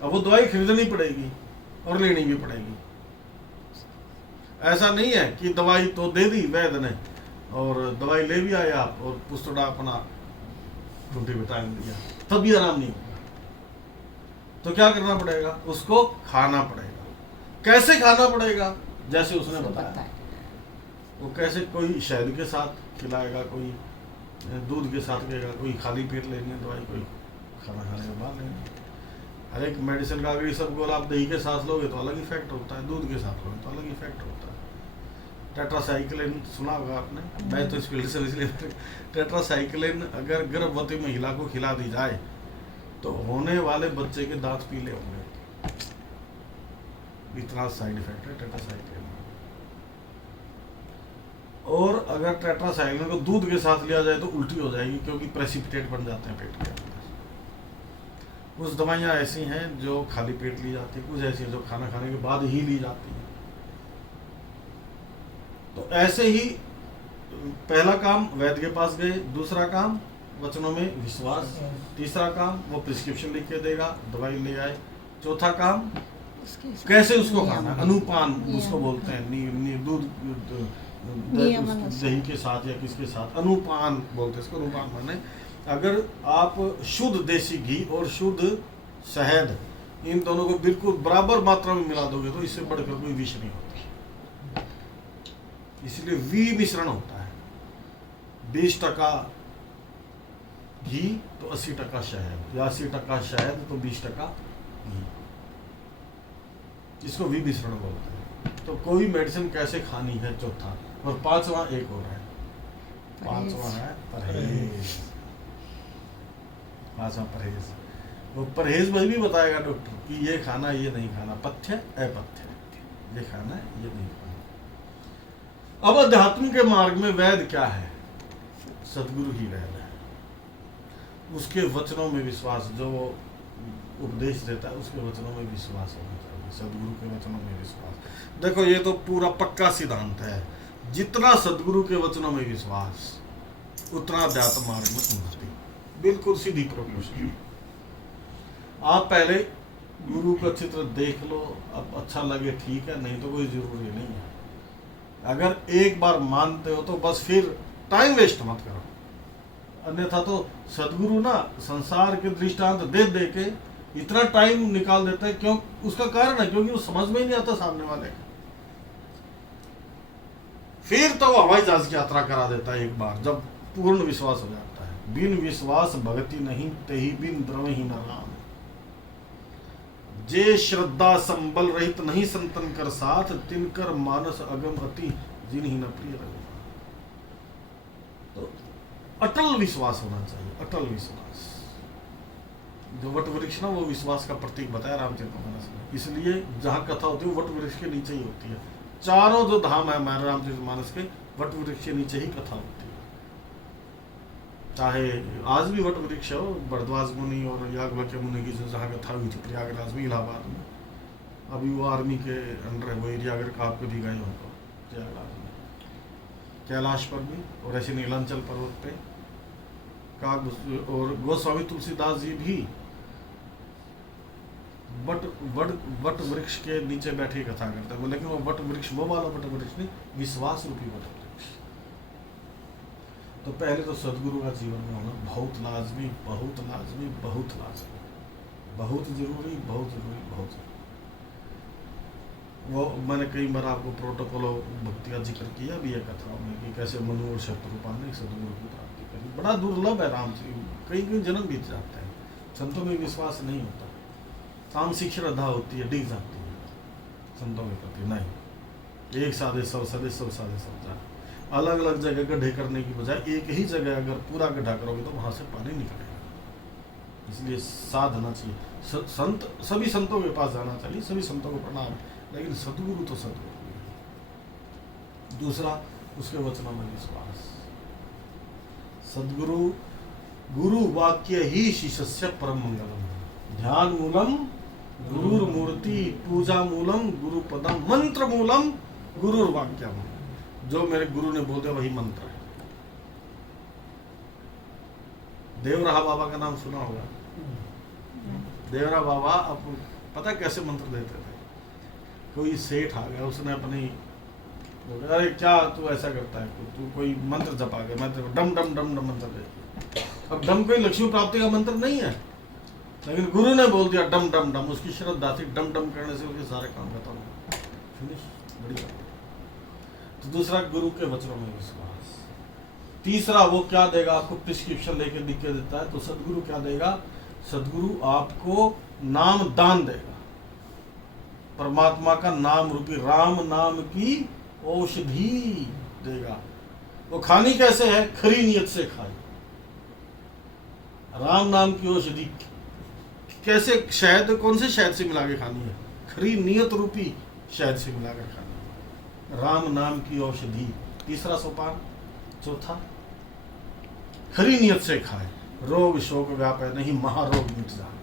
अब वो दवाई खरीदनी पड़ेगी और लेनी भी पड़ेगी। ऐसा नहीं है कि दवाई तो दे दी वैद्य ने और दवाई ले भी आए आप और पुस्तड़ा अपना टूटी बिटांग दिया, तभी आराम नहीं होगा। तो क्या करना पड़ेगा, उसको खाना पड़ेगा। कैसे खाना पड़ेगा, जैसे उसने बताया। वो कैसे, कोई शहद के साथ खिलाएगा, कोई दूध के साथ लेगा, कोई खाली पेट लेंगे दवाई, कोई खाना खाने के बाद लेंगे। हर एक मेडिसिन का अगर ये सब गोल आप दही के साथ लोगे तो अलग इफेक्ट होता है, दूध के साथ लोगे तो अलग इफेक्ट होता है। टेट्रासाइक्लिन सुना होगा आपने, मैं तो इस फील्ड से इसलिए। टेट्रासाइक्लिन अगर गर्भवती महिला को खिला दी जाए तो होने वाले बच्चे के दांत पीले होंगे, इतना साइड इफेक्ट है टेट्रासाइक्लिन। और अगर टेट्रासाइक्लिन को दूध के साथ लिया जाए तो उल्टी हो जाएगी, क्योंकि प्रेसिपिटेट बन जाते हैं पेट के अंदर। कुछ दवाइयाँ ऐसी हैं जो खाली पेट ली जाती है, कुछ ऐसी जो खाना खाने के बाद ही ली जाती है। तो ऐसे ही पहला काम वैद्य के पास गए, दूसरा काम वचनों में विश्वास, तीसरा काम वो प्रिस्क्रिप्शन लिख के देगा, दवाई ले आए, चौथा काम कैसे उसको खाना, अनुपान उसको बोलते हैं, दूध दही के साथ या किसके साथ, अनुपान बोलते हैं इसको। अनुपान माने अगर आप शुद्ध देसी घी और शुद्ध शहद इन दोनों को बिल्कुल बराबर मात्रा में मिला दोगे तो इससे बढ़कर कोई विष नहीं होता। इसलिए विमिश्रण होता है, 20% घी तो 80% शहद, या 80% शहद तो 20% घी, इसको विमिश्रण बोलते हैं। तो कोई मेडिसिन कैसे खानी है, चौथा। और पांचवा एक और है, पांचवा है परहेज। पांचवा परहेज, वो परहेज में भी बताएगा डॉक्टर कि ये खाना ये नहीं खाना, पथ्य अपथ्य, ये खाना ये नहीं खाना। अब अध्यात्म के मार्ग में वैद्य क्या है, सदगुरु ही वैद्य है। उसके वचनों में विश्वास, जो उपदेश देता है उसके वचनों में विश्वास होना चाहिए, सदगुरु के वचनों में विश्वास। देखो ये तो पूरा पक्का सिद्धांत है, जितना सदगुरु के वचनों में विश्वास उतना अध्यात्म मार्ग में उन्नति, बिल्कुल सीधी प्रोपोर्शन। आप पहले गुरु का चित्र देख लो, अब अच्छा लगे ठीक है, नहीं तो कोई जरूरी नहीं है। अगर एक बार मानते हो तो बस फिर टाइम वेस्ट मत करो, अन्यथा तो सदगुरु ना संसार के दृष्टांत दे दे के इतना टाइम निकाल देता है। क्यों, उसका कारण है क्योंकि वो समझ में ही नहीं आता सामने वाले का। फिर तो वो हवाई जहाज की यात्रा करा देता है एक बार, जब पूर्ण विश्वास हो जाता है। बिन विश्वास भक्ति नहीं, तेहि बिन द्रवहि न राम। जे श्रद्धा संबल रहित नहीं संतन कर साथ, तिनकर मानस अगम अति जिन्हि न प्रिय रघुनाथ। तो अटल विश्वास होना चाहिए, अटल विश्वास। जो वट वृक्ष ना, वो विश्वास का प्रतीक बताया रामचरितमानस में। इसलिए जहाँ कथा होती है वो वट वृक्ष के नीचे ही होती है। चारों जो धाम है हमारे रामचरितमानस के, वट वृक्ष के नीचे ही कथा होती है। चाहे आज भी वट वृक्ष हो, भरद्वाज मुनि और याज्ञवल्क्य मुनि की जो जहाँ कथा हुई थी प्रयागराज में, इलाहाबाद में, अभी वो आर्मी के अंडर है वो एरिया, अगर आप कभी गए हो तो प्रयागराज में, कैलाश पर भी, और ऐसे नीलांचल पर्वत पे और गोस्वामी तुलसीदास जी भी वट वृक्ष के नीचे बैठे कथा करते हैं। लेकिन वो वट वृक्ष वो वाला वट वृक्ष नहीं, विश्वास रूपी वट वृक्ष। तो पहले तो सदगुरु का जीवन में होना बहुत लाजमी, बहुत लाजमी, बहुत लाजमी, बहुत जरूरी, बहुत जरूरी, बहुत जरूरी। वो मैंने कई बार आपको प्रोटोकॉल भक्ति का जिक्र किया भी है कथाओं में कि कैसे मनु और शत्रुपाल ने सदगुरु की प्राप्ति करी। बड़ा दुर्लभ है राम जी, कई कई जन्म बीत जाते हैं, संतों में विश्वास नहीं होता। तामसिक श्रद्धा होती है, डिग जाती है संतों के प्रति। नहीं, एक साधे सब सदे, सब साधे सब जाए। अलग अलग जगह गड्ढे करने की बजाय एक ही जगह अगर पूरा गड्ढा करोगे तो वहां से पानी निकलेगा। इसलिए साधना चाहिए, संत सभी संतों के पास जाना चाहिए, सभी संतों को प्रणाम, लेकिन सदगुरु तो सदगुरु। दूसरा, उसके वचनों में विश्वास। सदगुरु गुरु वाक्य ही शिष्य परम मंगलम। ध्यान मूलम गुरुर मूर्ति, पूजा मूलम गुरु पदम, मंत्र मूलम गुरुर वाक्यम। जो मेरे गुरु ने बोल दिया वही मंत्र है। देवराहा बाबा का नाम सुना होगा, देवरा बाबा अब पता कैसे मंत्र देते थे। कोई सेठ आ गया, उसने अपनी बोला, अरे क्या तू ऐसा करता है, तू कोई मंत्र जपा गया, मैं तेरे को डम डम डम डम मंत्र दे। अब डम कोई लक्ष्मी प्राप्ति का मंत्र नहीं है, लेकिन गुरु ने बोल दिया डम डम डम, उसकी श्रद्धा थी, डम डम करने से उसके सारे काम खत्म हो, फिनिश, बढ़िया। तो दूसरा, गुरु के वचनों में विश्वास। तीसरा, वो क्या देगा आपको, प्रिस्क्रिप्शन लेके लिख के देता है। तो सदगुरु क्या देगा, सदगुरु आपको नाम दान देगा, परमात्मा का नाम रूपी राम नाम की औषधि देगा। वो खानी कैसे है, खरी नियत से खाए। राम नाम की औषधि कैसे, शहद, कौन से शहद से मिला के खानी है, खरी नियत रूपी शहद से मिलाकर खानी है, राम नाम की औषधि। तीसरा सोपान, चौथा, खरी नियत से खाए, रोग शोक व्यापे नहीं, महारोग मिट जाए।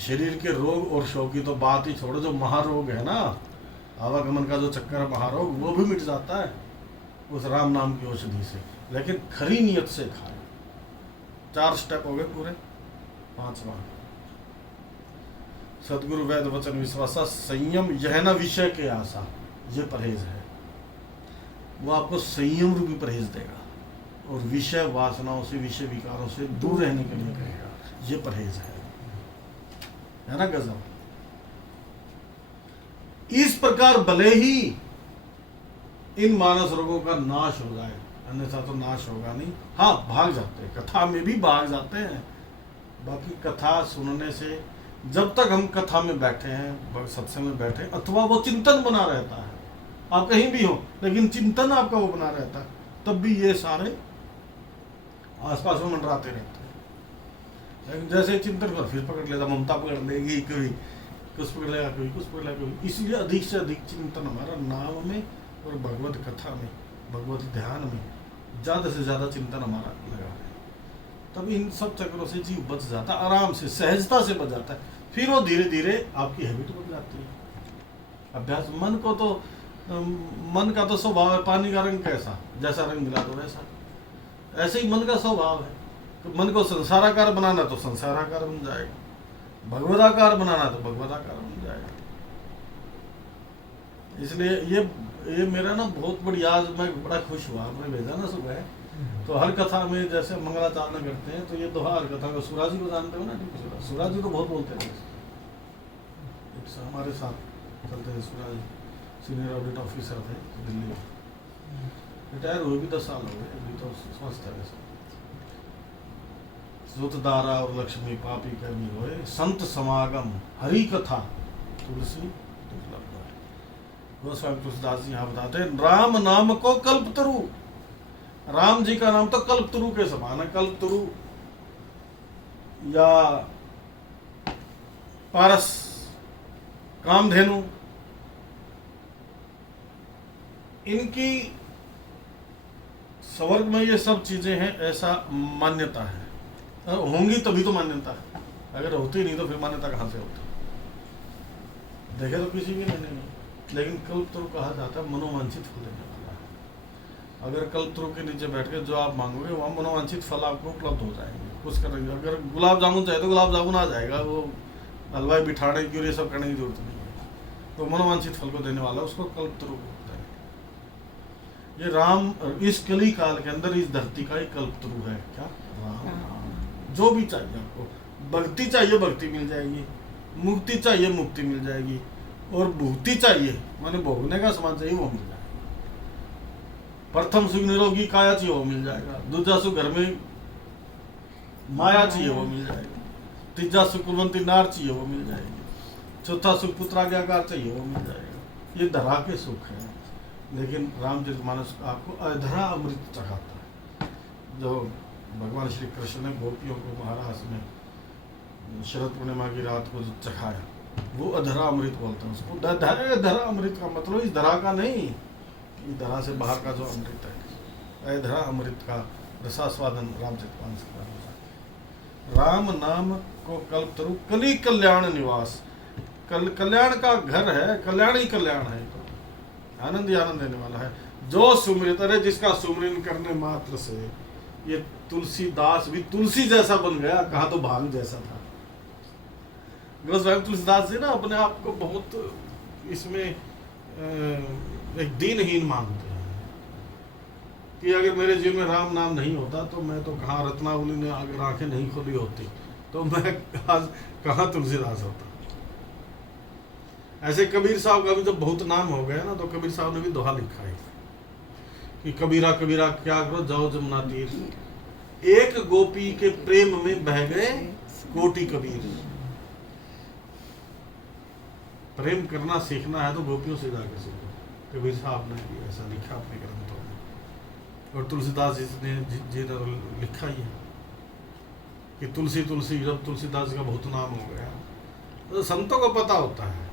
शरीर के रोग और शोक की तो बात ही छोड़ो, जो महारोग है ना, आवागमन का जो चक्कर है, महारोग, वो भी मिट जाता है उस राम नाम की औषधि से, लेकिन खरी नियत से खाए। 4 स्टेप हो गए पूरे। 5वां, सदगुरु वेद वचन विश्वासा संयम, यह न विषय के आशा, ये परहेज है। वो आपको संयम रूपी परहेज देगा और विषय वासनाओं से, विषय विकारों से दूर रहने के लिए कहेगा, ये परहेज है ना गजब। इस प्रकार भले ही इन मानस रोगों का नाश हो जाए, अन्यथा तो नाश होगा नहीं। हाँ, भाग जाते हैं, कथा में भी भाग जाते हैं। बाकी कथा सुनने से, जब तक हम कथा में बैठे हैं, सत्संग में बैठे, अथवा वो चिंतन बना रहता है, आप कहीं भी हो लेकिन चिंतन आपका वो बना रहता है, तब भी ये सारे आसपास में मंडराते रहते हैं। लेकिन जैसे चिंतन कर, फिर पकड़ लेता, ममता पकड़ लेगी, कोई कुछ पकड़ लेगा, कोई कुछ पकड़ लेगा, कोई। इसलिए अधिक से अधिक चिंतन हमारा नाम में और भगवत कथा में, भगवत ध्यान में ज़्यादा से ज़्यादा चिंतन हमारा लगा है। तब इन सब चक्रों से जीव बच जाता, आराम से, सहजता से बच जाता है। फिर वो धीरे धीरे आपकी हैबिट बन जाती है। अभ्यास, मन को तो, मन का तो स्वभाव है, पानी का रंग कैसा, जैसा रंग मिला दो वैसा, ऐसे ही मन का स्वभाव है। तो मन को संसाराकार बनाना तो संसाराकार बन जाएगा, भगवदाकार बनाना तो भगवदाकार बन जाएगा। इसलिए ये मेरा ना बहुत बड़ी, आज मैं बड़ा खुश हुआ, आपने भेजा ना सुबह, तो हर कथा में जैसे मंगलाचरण करते हैं, तो ये दोहा हर कथा को, सूराजी को जानते हो ना, सूराजी तो बहुत बोलते हैं। हमारे साथ चलते थे सूराजी, सीनियर ऑडिट ऑफिसर थे दिल्ली में, रिटायर हुए भी 10 साल हो गए, अभी तो स्वस्थ है वैसे। सुतदारा और लक्ष्मी पापी कर्मी होए, संत समागम हरि कथा तुलसी दुर्लभ। गोस्वामी तुलसीदास जी यहाँ बताते हैं, राम नाम को कल्पतरु, राम जी का नाम तो कल्पतरु के समान है। कल्पतरु या पारस, कामधेनु, इनकी स्वर्ग में ये सब चीजें हैं, ऐसा मान्यता है। होंगी तभी तो मान्यता है, अगर होती नहीं तो फिर मान्यता कहाँ से होती। देखे तो किसी भी नहीं। लेकिन कल्पतरु कहा जाता है मनोवांछित फल देने वाला। अगर कल्पतरु के नीचे बैठ के जो आप मांगोगे, वहाँ मनोवांछित फल आपको उपलब्ध हो जाएंगे। कुछ करेंगे, अगर गुलाब जामुन चाहिए तो गुलाब जामुन आ जाएगा, वो हलवाई बिठाने की और ये सब करने की जरूरत नहीं है। तो मनोवांछित फल को देने वाला उसको कल्पतरु बोलते हैं। ये राम इस कली काल के अंदर इस धरती का ही कल्पतरु है। क्या राम? जो भी चाहिए आपको, भक्ति चाहिए भक्ति मिल जाएगी, मुक्ति चाहिए मुक्ति मिल जाएगी, और भूति चाहिए माने भोगने का सामान चाहिए वो मिल जाएगा। प्रथम सुख निरोगी काया चाहिए वो मिल जाएगा, दूसरा सुख घर में माया चाहिए वो मिल जाएगा, तीसरा सुख कुलवंती नार चाहिए वो मिल जाएगी, चौथा सुख पुत्राज्ञाकार चाहिए वो मिल जाएगा। ये धरा के सुख है। लेकिन रामचरितमानस आपको अधरा अमृत चढ़ाता है, जो भगवान श्री कृष्ण ने गोपियों को महाराज में शरद पूर्णिमा की रात को जो चखाया, वो अधरा अमृत बोलते हैं उसको। धरा अमृत का मतलब इस धरा का नहीं, इस धरा से बाहर का जो अमृत है, अधरा अमृत का रसास्वादन रामचरितमानस का। राम नाम को कल्पतरु कली कल्याण निवास, कल्याण का घर है, कल्याण ही कल्याण है, तो आनंद ही आनंद देने वाला है। जो सुमृत, अरे जिसका सुमरन करने मात्र से ये तुलसीदास भी तुलसी जैसा बन गया, कहा तो भांग जैसा था। गोस्वामी तुलसीदास जी ना अपने आप को बहुत इसमें एक दीनहीन मानते हैं कि अगर मेरे जीवन में राम नाम नहीं होता तो मैं तो कहाँ, रत्नावली ने अगर आंखें नहीं खोली होती तो मैं आज कहाँ तुलसीदास होता। ऐसे कबीर साहब का भी जब बहुत नाम हो गया ना, तो कबीर साहब ने भी दोहा लिखा है कि कबीरा कबीरा क्या करो जाओ जमुना तीर, एक गोपी के प्रेम में बह गए कोटि कबीर। प्रेम करना सीखना है तो गोपियों से जाकर सीखो। कबीर साहब ने भी ऐसा लिखा अपने ग्रंथों में, और तुलसीदास जी ने लिखा ही है कि तुलसी तुलसी। जब तुलसीदास जी का बहुत नाम हो गया तो संतों को पता होता है,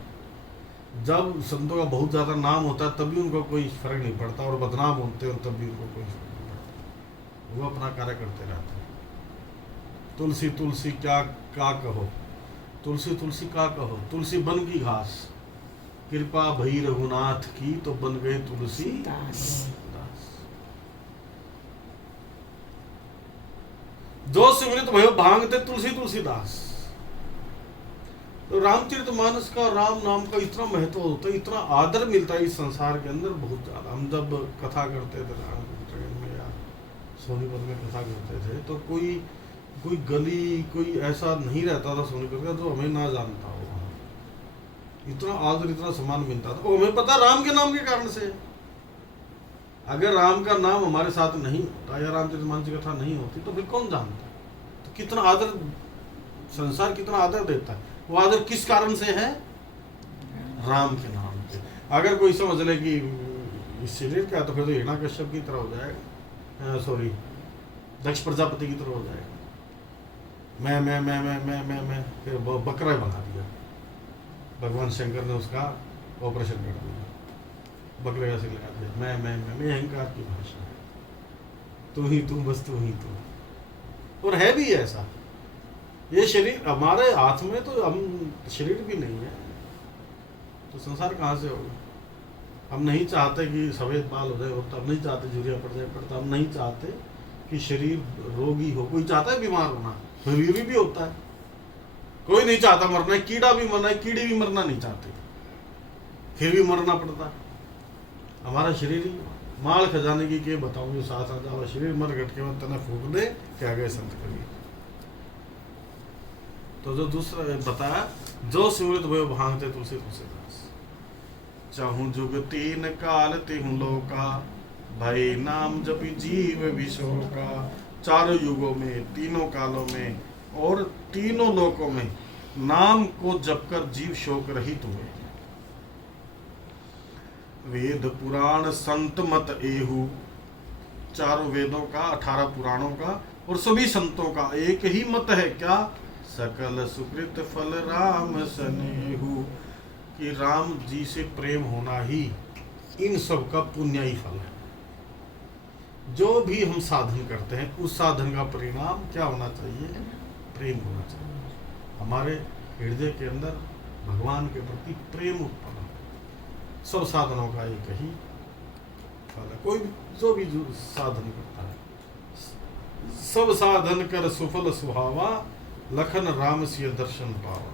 जब संतों का बहुत ज़्यादा नाम होता है तभी उनको कोई फर्क नहीं पड़ता, और बदनाम होते हैं तब भी उनको कोई फर्क नहीं पड़ता, वो अपना कार्य करते रहते हैं। तुलसी तुलसी क्या कहो, तुलसी तुलसी का कहो, तुलसी बन की घास, कृपा भई रघुनाथ की तो बन गए तुलसी दास। जो सुमिरित भयो भांगते तुलसी तुलसीदास। तो रामचरितमानस का, राम नाम का इतना महत्व होता है, इतना आदर मिलता है इस संसार के अंदर बहुत ज्यादा। हम जब कथा करते थे राम ट्रेन में या सोनीपत में कथा करते थे, तो कोई गली कोई ऐसा नहीं रहता था सोनीपत का जो हमें ना जानता हो। इतना आदर, इतना सम्मान मिलता था। और हमें पता राम के नाम के कारण से। अगर राम का नाम हमारे साथ नहीं होता या रामचरितमानस की कथा नहीं होती तो फिर कौन जानता। तो कितना आदर, संसार कितना आदर देता है। वो आदर किस कारण से है? राम के नाम पे। अगर कोई समझ ले कि इस शरीर का, तो फिर तो हिरण्यकश्यप की तरह हो जाएगा, सॉरी दक्ष प्रजापति की तरह हो जाएगा। मैं फिर बकरा बना दिया। भगवान शंकर ने उसका ऑपरेशन कर दिया, बकरे का सिर लगा दिया। मैं अहंकार की भाषा है, तू ही तू, बस तू ही तू। और है भी ऐसा। ये शरीर हमारे हाथ में, तो हम शरीर भी नहीं है तो संसार कहाँ से होगा। हम नहीं चाहते कि सफ़ेद बाल हो जाए, और हम नहीं चाहते झुर्रिया पड़ जाए, पर हम नहीं चाहते कि शरीर रोगी हो। कोई चाहता है बीमार होना, बीवी भी होता है। कोई नहीं चाहता मरना है, कीड़ा भी मरना है, कीड़ी भी मरना नहीं चाहते, फिर भी मरना पड़ता। हमारा शरीर ही माल खजाने की के बताऊं, जो साथ आ जाओ शरीर मर घटके में तना फूक दे, क्या गए संत करिए। तो जो दूसरा बताया, जो सिमरित भयो भांगते तुलसी तुलसीदास। चाहूं जुग तीन काल तिहु लोका, भय नाम जपि जीव विशोका। चारों युगों में, तीनों कालों में और तीनों लोकों में नाम को जपकर जीव शोक रहित हुए। वेद पुराण संत मत एहू। चारों वेदों का, 18 पुराणों का और सभी संतों का एक ही मत है, क्या? सकल सुकृत फल राम सनेहू। कि राम जी से प्रेम होना ही इन सब का पुण्य ही फल है। जो भी हम साधन करते हैं उस साधन का परिणाम क्या होना चाहिए? प्रेम होना चाहिए। हमारे हृदय के अंदर भगवान के प्रति प्रेम उत्पन्न हो। सब साधनों का एक ही फल है। कोई जो भी साधन करता है, सब साधन कर सुफल सुहावा, लखन राम सिय दर्शन पावा।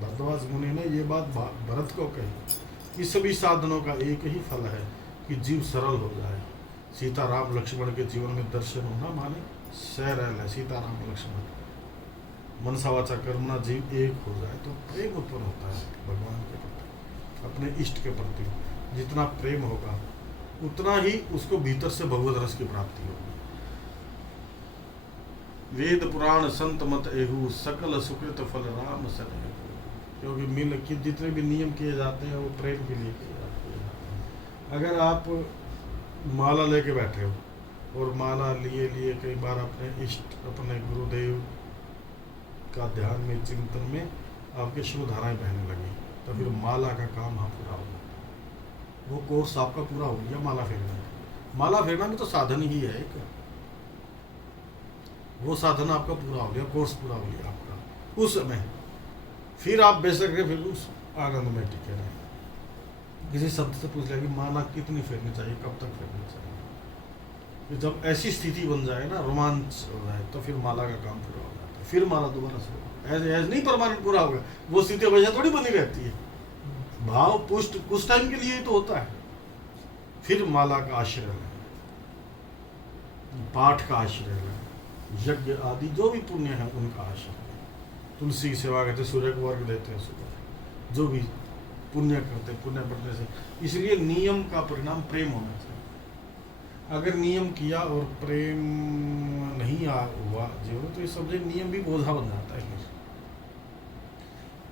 भरद्वाज मुनि ने ये बात भरत को कही कि सभी साधनों का एक ही फल है कि जीव सरल हो जाए। सीता राम लक्ष्मण के जीवन में दर्शन होना माने सैरल है। सीता राम लक्ष्मण मनसा वाचा कर्मणा जीव एक हो जाए तो प्रेम उत्पन्न होता है भगवान के प्रति, अपने इष्ट के प्रति। जितना प्रेम होगा उतना ही उसको भीतर से भगवत रस की प्राप्ति होगी। वेद पुराण संत मत एहू, सकल सुकृत फल राम सनेहू। क्योंकि मिल के जितने भी नियम किए जाते हैं वो प्रेम के लिए किए जाते हैं। अगर आप माला लेके बैठे हो और माला लिए कई बार अपने इष्ट, अपने गुरुदेव का ध्यान में, चिंतन में आपके शुभ धाराएं बहने लगी, तो फिर माला का काम हाँ पूरा हो गया। वो कोर्स आपका पूरा हो गया माला फेरने का। माला फेरना भी तो साधन ही है एक। वो साधन आपका पूरा हो गया, कोर्स पूरा हो गया आपका उस समय। फिर आप बेशक फिर उस आनंद में टिके रहे। किसी शब्द से पूछ लिया कि माला कितनी फेरनी चाहिए, कब तक फेरनी चाहिए, कि जब ऐसी स्थिति बन जाए ना, रोमांच हो जाए, तो फिर माला का काम पूरा हो जाता है, फिर माला दोबारा शुरू होगा। ऐसे नहीं परमानेंट पूरा होगा, वो स्थिति हमेशा थोड़ी बनी रहती है। भाव पुष्ट कुछ टाइम के लिए ही तो होता है। फिर माला का आश्रय है, पाठ का आश्रय है, यज्ञ आदि जो भी पुण्य है उनका आश्रय है। तुलसी की सेवा करते, सूर्य को अर्घ देते हैं सुबह, जो भी पुण्य करते, पुण्य बढ़ने से। इसलिए नियम का परिणाम प्रेम होना चाहिए। अगर नियम किया और प्रेम नहीं हुआ जीवन, तो ये समझे नियम भी बोझा बन जाता है।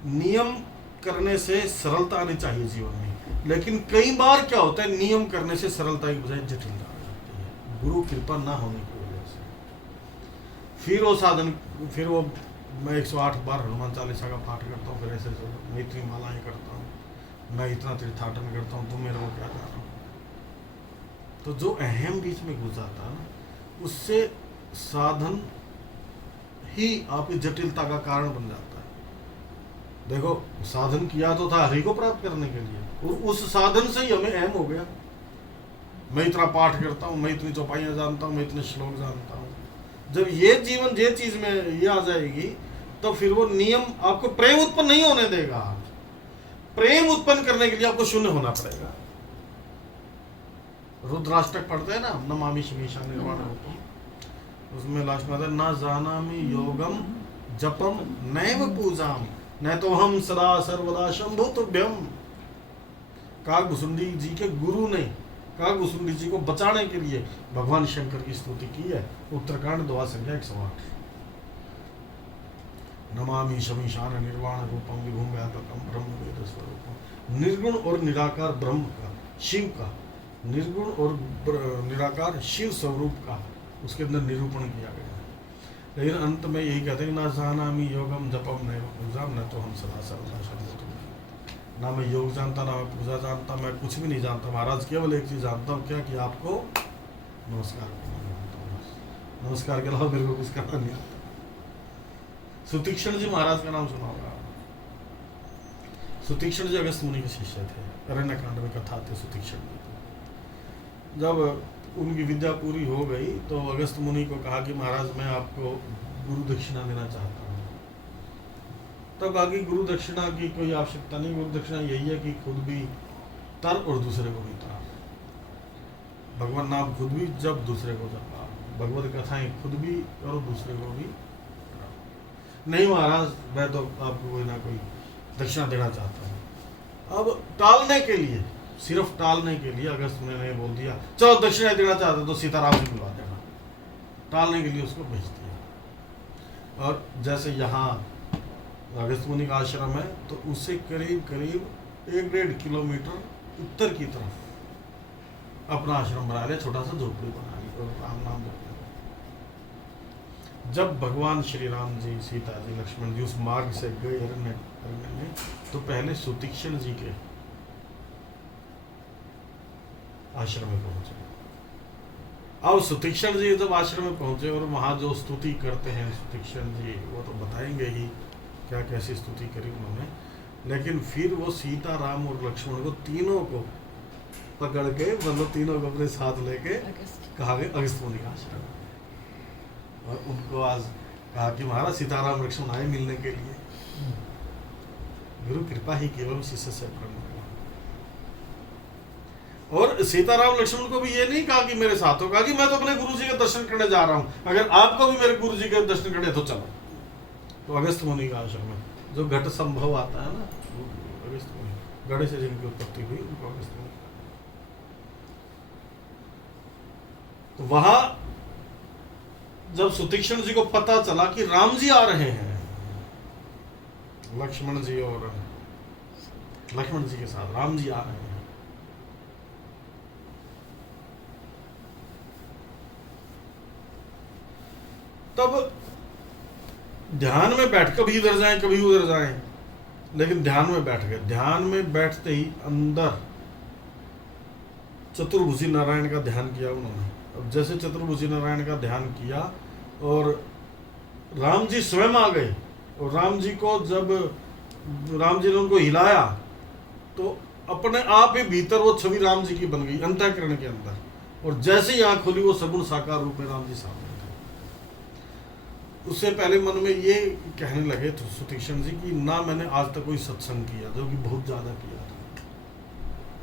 नियम करने से सरलता आनी चाहिए जीवन में, लेकिन कई बार क्या होता है, नियम करने से सरलता की बजाय जटिलता आ जाती है, गुरु कृपा ना होने की वजह से। फिर वो साधन, फिर वो मैं 108 बार हनुमान चालीसा का पाठ करता हूँ, फिर ऐसे मैं इतनी मालाएं करता हूँ, मैं इतना तीर्थाटन करता हूँ, तुम मेरे को क्या जा रहा हूँ। तो जो अहम बीच में घुस जाता है ना, उससे साधन ही आपकी जटिलता का कारण बन जाता है। देखो, साधन किया तो था हरि को प्राप्त करने के लिए, और उस साधन से ही हमें अहम हो गया। मैं इतना पाठ करता हूँ, मैं इतनी चौपाइयाँ जानता हूँ, मैं इतने श्लोक जानता हूँ। जब ये जीवन ये चीज में ये आ जाएगी, तो फिर वो नियम आपको प्रेम उत्पन्न नहीं होने देगा। प्रेम उत्पन्न करने के लिए आपको शून्य होना पड़ेगा। रुद्राष्टक पढ़ते हैं ना, नमामि शमीशा निर्वाण रूपम, उसमें लास्ट में आता है, ना जानामि योगम जपम नैव पूजाम न तो हम सदा सर्वदा शंभु तुभ्यम। काकभुसुंडी जी के गुरु ने काकभुसुंडी जी को बचाने के लिए भगवान शंकर की स्तुति की है। उत्तराखंड दुआ संख्या 108। नमामि शमीशान निर्वाण रूपम विभुम व्यापकम ब्रह्म वेद स्वरूपम। निर्गुण और निराकार ब्रह्म का, शिव का, निर्गुण और निराकार शिव स्वरूप का उसके अंदर निरूपण किया गया है। लेकिन अंत में यही कहते हैं, ना जानामि योगम जपम नैव पूजाम न तो हम सदा सर्वदा शंभु तुभ्यम। ना मैं योग जानता, ना मैं पूजा जानता, मैं कुछ भी नहीं जानता महाराज। केवल एक चीज जानता हूँ, क्या कि आपको नमस्कार करना जानता हूँ। नमस्कार के अलावा मेरे को कुछ करना नहीं आता। सुतीक्ष्ण जी महाराज का नाम सुना होगा। सुतीक्ष्ण जी अगस्त मुनि के शिष्य थे। अरण्यकांड में कथा आती है सुतीक्ष्ण जी। जब उनकी विद्या पूरी हो गई तो अगस्त मुनि को कहा कि महाराज मैं आपको गुरु दक्षिणा देना चाहता हूँ। तब कहा कि गुरु दक्षिणा की कोई आवश्यकता नहीं, गुरु दक्षिणा यही है कि खुद भी तर और दूसरे को भी तर। भगवान नाम खुद भी जब, दूसरे को जपा। भगवत कथाएं खुद भी और दूसरे को भी। नहीं महाराज, मैं तो आपको कोई ना कोई दक्षिणा देना चाहता हूँ। अब टालने के लिए, सिर्फ टालने के लिए अगस्त मैंने बोल दिया चलो दक्षिणा देना चाहते तो सीताराम जी बुलवा देना। टालने के लिए उसको भेज दिया। और जैसे यहाँ अगस्त मुनि का आश्रम है, तो उससे करीब करीब 1-1.5 किलोमीटर उत्तर की तरफ अपना आश्रम बना लिया, छोटा सा झोपड़ी बना ली और राम नाम जपने। जब भगवान श्री राम जी, सीता जी, लक्ष्मण जी उस मार्ग से गए अरण्य में, तो पहले सुतीक्ष्ण जी के आश्रम में पहुंचे। अब सुतीक्ष्ण जी जब आश्रम में पहुंचे और वहां जो स्तुति करते हैं सुतीक्ष्ण जी, वो तो बताएंगे ही क्या कैसी स्तुति करी उन्होंने। लेकिन फिर वो सीता, राम और लक्ष्मण को तीनों को पकड़ के, मतलब तीनों को अपने साथ लेके कहा गया अगस्त मुनि का आश्रम। और उनको आज कहा कि महाराज सीताराम लक्ष्मण आए मिलने के लिए। गुरु कृपा ही केवल शिष्य से प्रेम। और सीताराम लक्ष्मण को भी ये नहीं कहा कि मेरे साथ हो, कहा कि मैं तो अपने गुरु जी के दर्शन करने जा रहा हूं, अगर आपको भी मेरे गुरु जी के दर्शन करने तो चलो। तो अगस्त मुनि का आश्रम में जो घट संभव आता है ना, अगस्त मुनि, गढ़ से जिनकी उत्पत्ति हुई उनको अगस्त मुनि। तो वहां जब सुतीक्ष्ण जी को पता चला कि राम जी आ रहे हैं, लक्ष्मण जी और लक्ष्मण जी के साथ राम जी आ रहे हैं, तब ध्यान में बैठ, कभी इधर जाएं कभी उधर जाएं, लेकिन ध्यान में बैठ गए। ध्यान में बैठते ही अंदर चतुर्भुजी नारायण का ध्यान किया उन्होंने। अब जैसे चतुर्भुजी नारायण का ध्यान किया और राम जी स्वयं आ गए, और राम जी को जब राम जी ने उनको हिलाया तो अपने आप ही भीतर वो छवि राम जी की बन गई अंतःकरण के अंदर। और जैसे ही आंख खुली वो सगुण साकार रूप में राम जी सामने थे। उससे पहले मन में ये कहने लगे तो सुतीक्षण जी कि ना मैंने आज तक कोई सत्संग किया, जो कि बहुत ज्यादा किया था,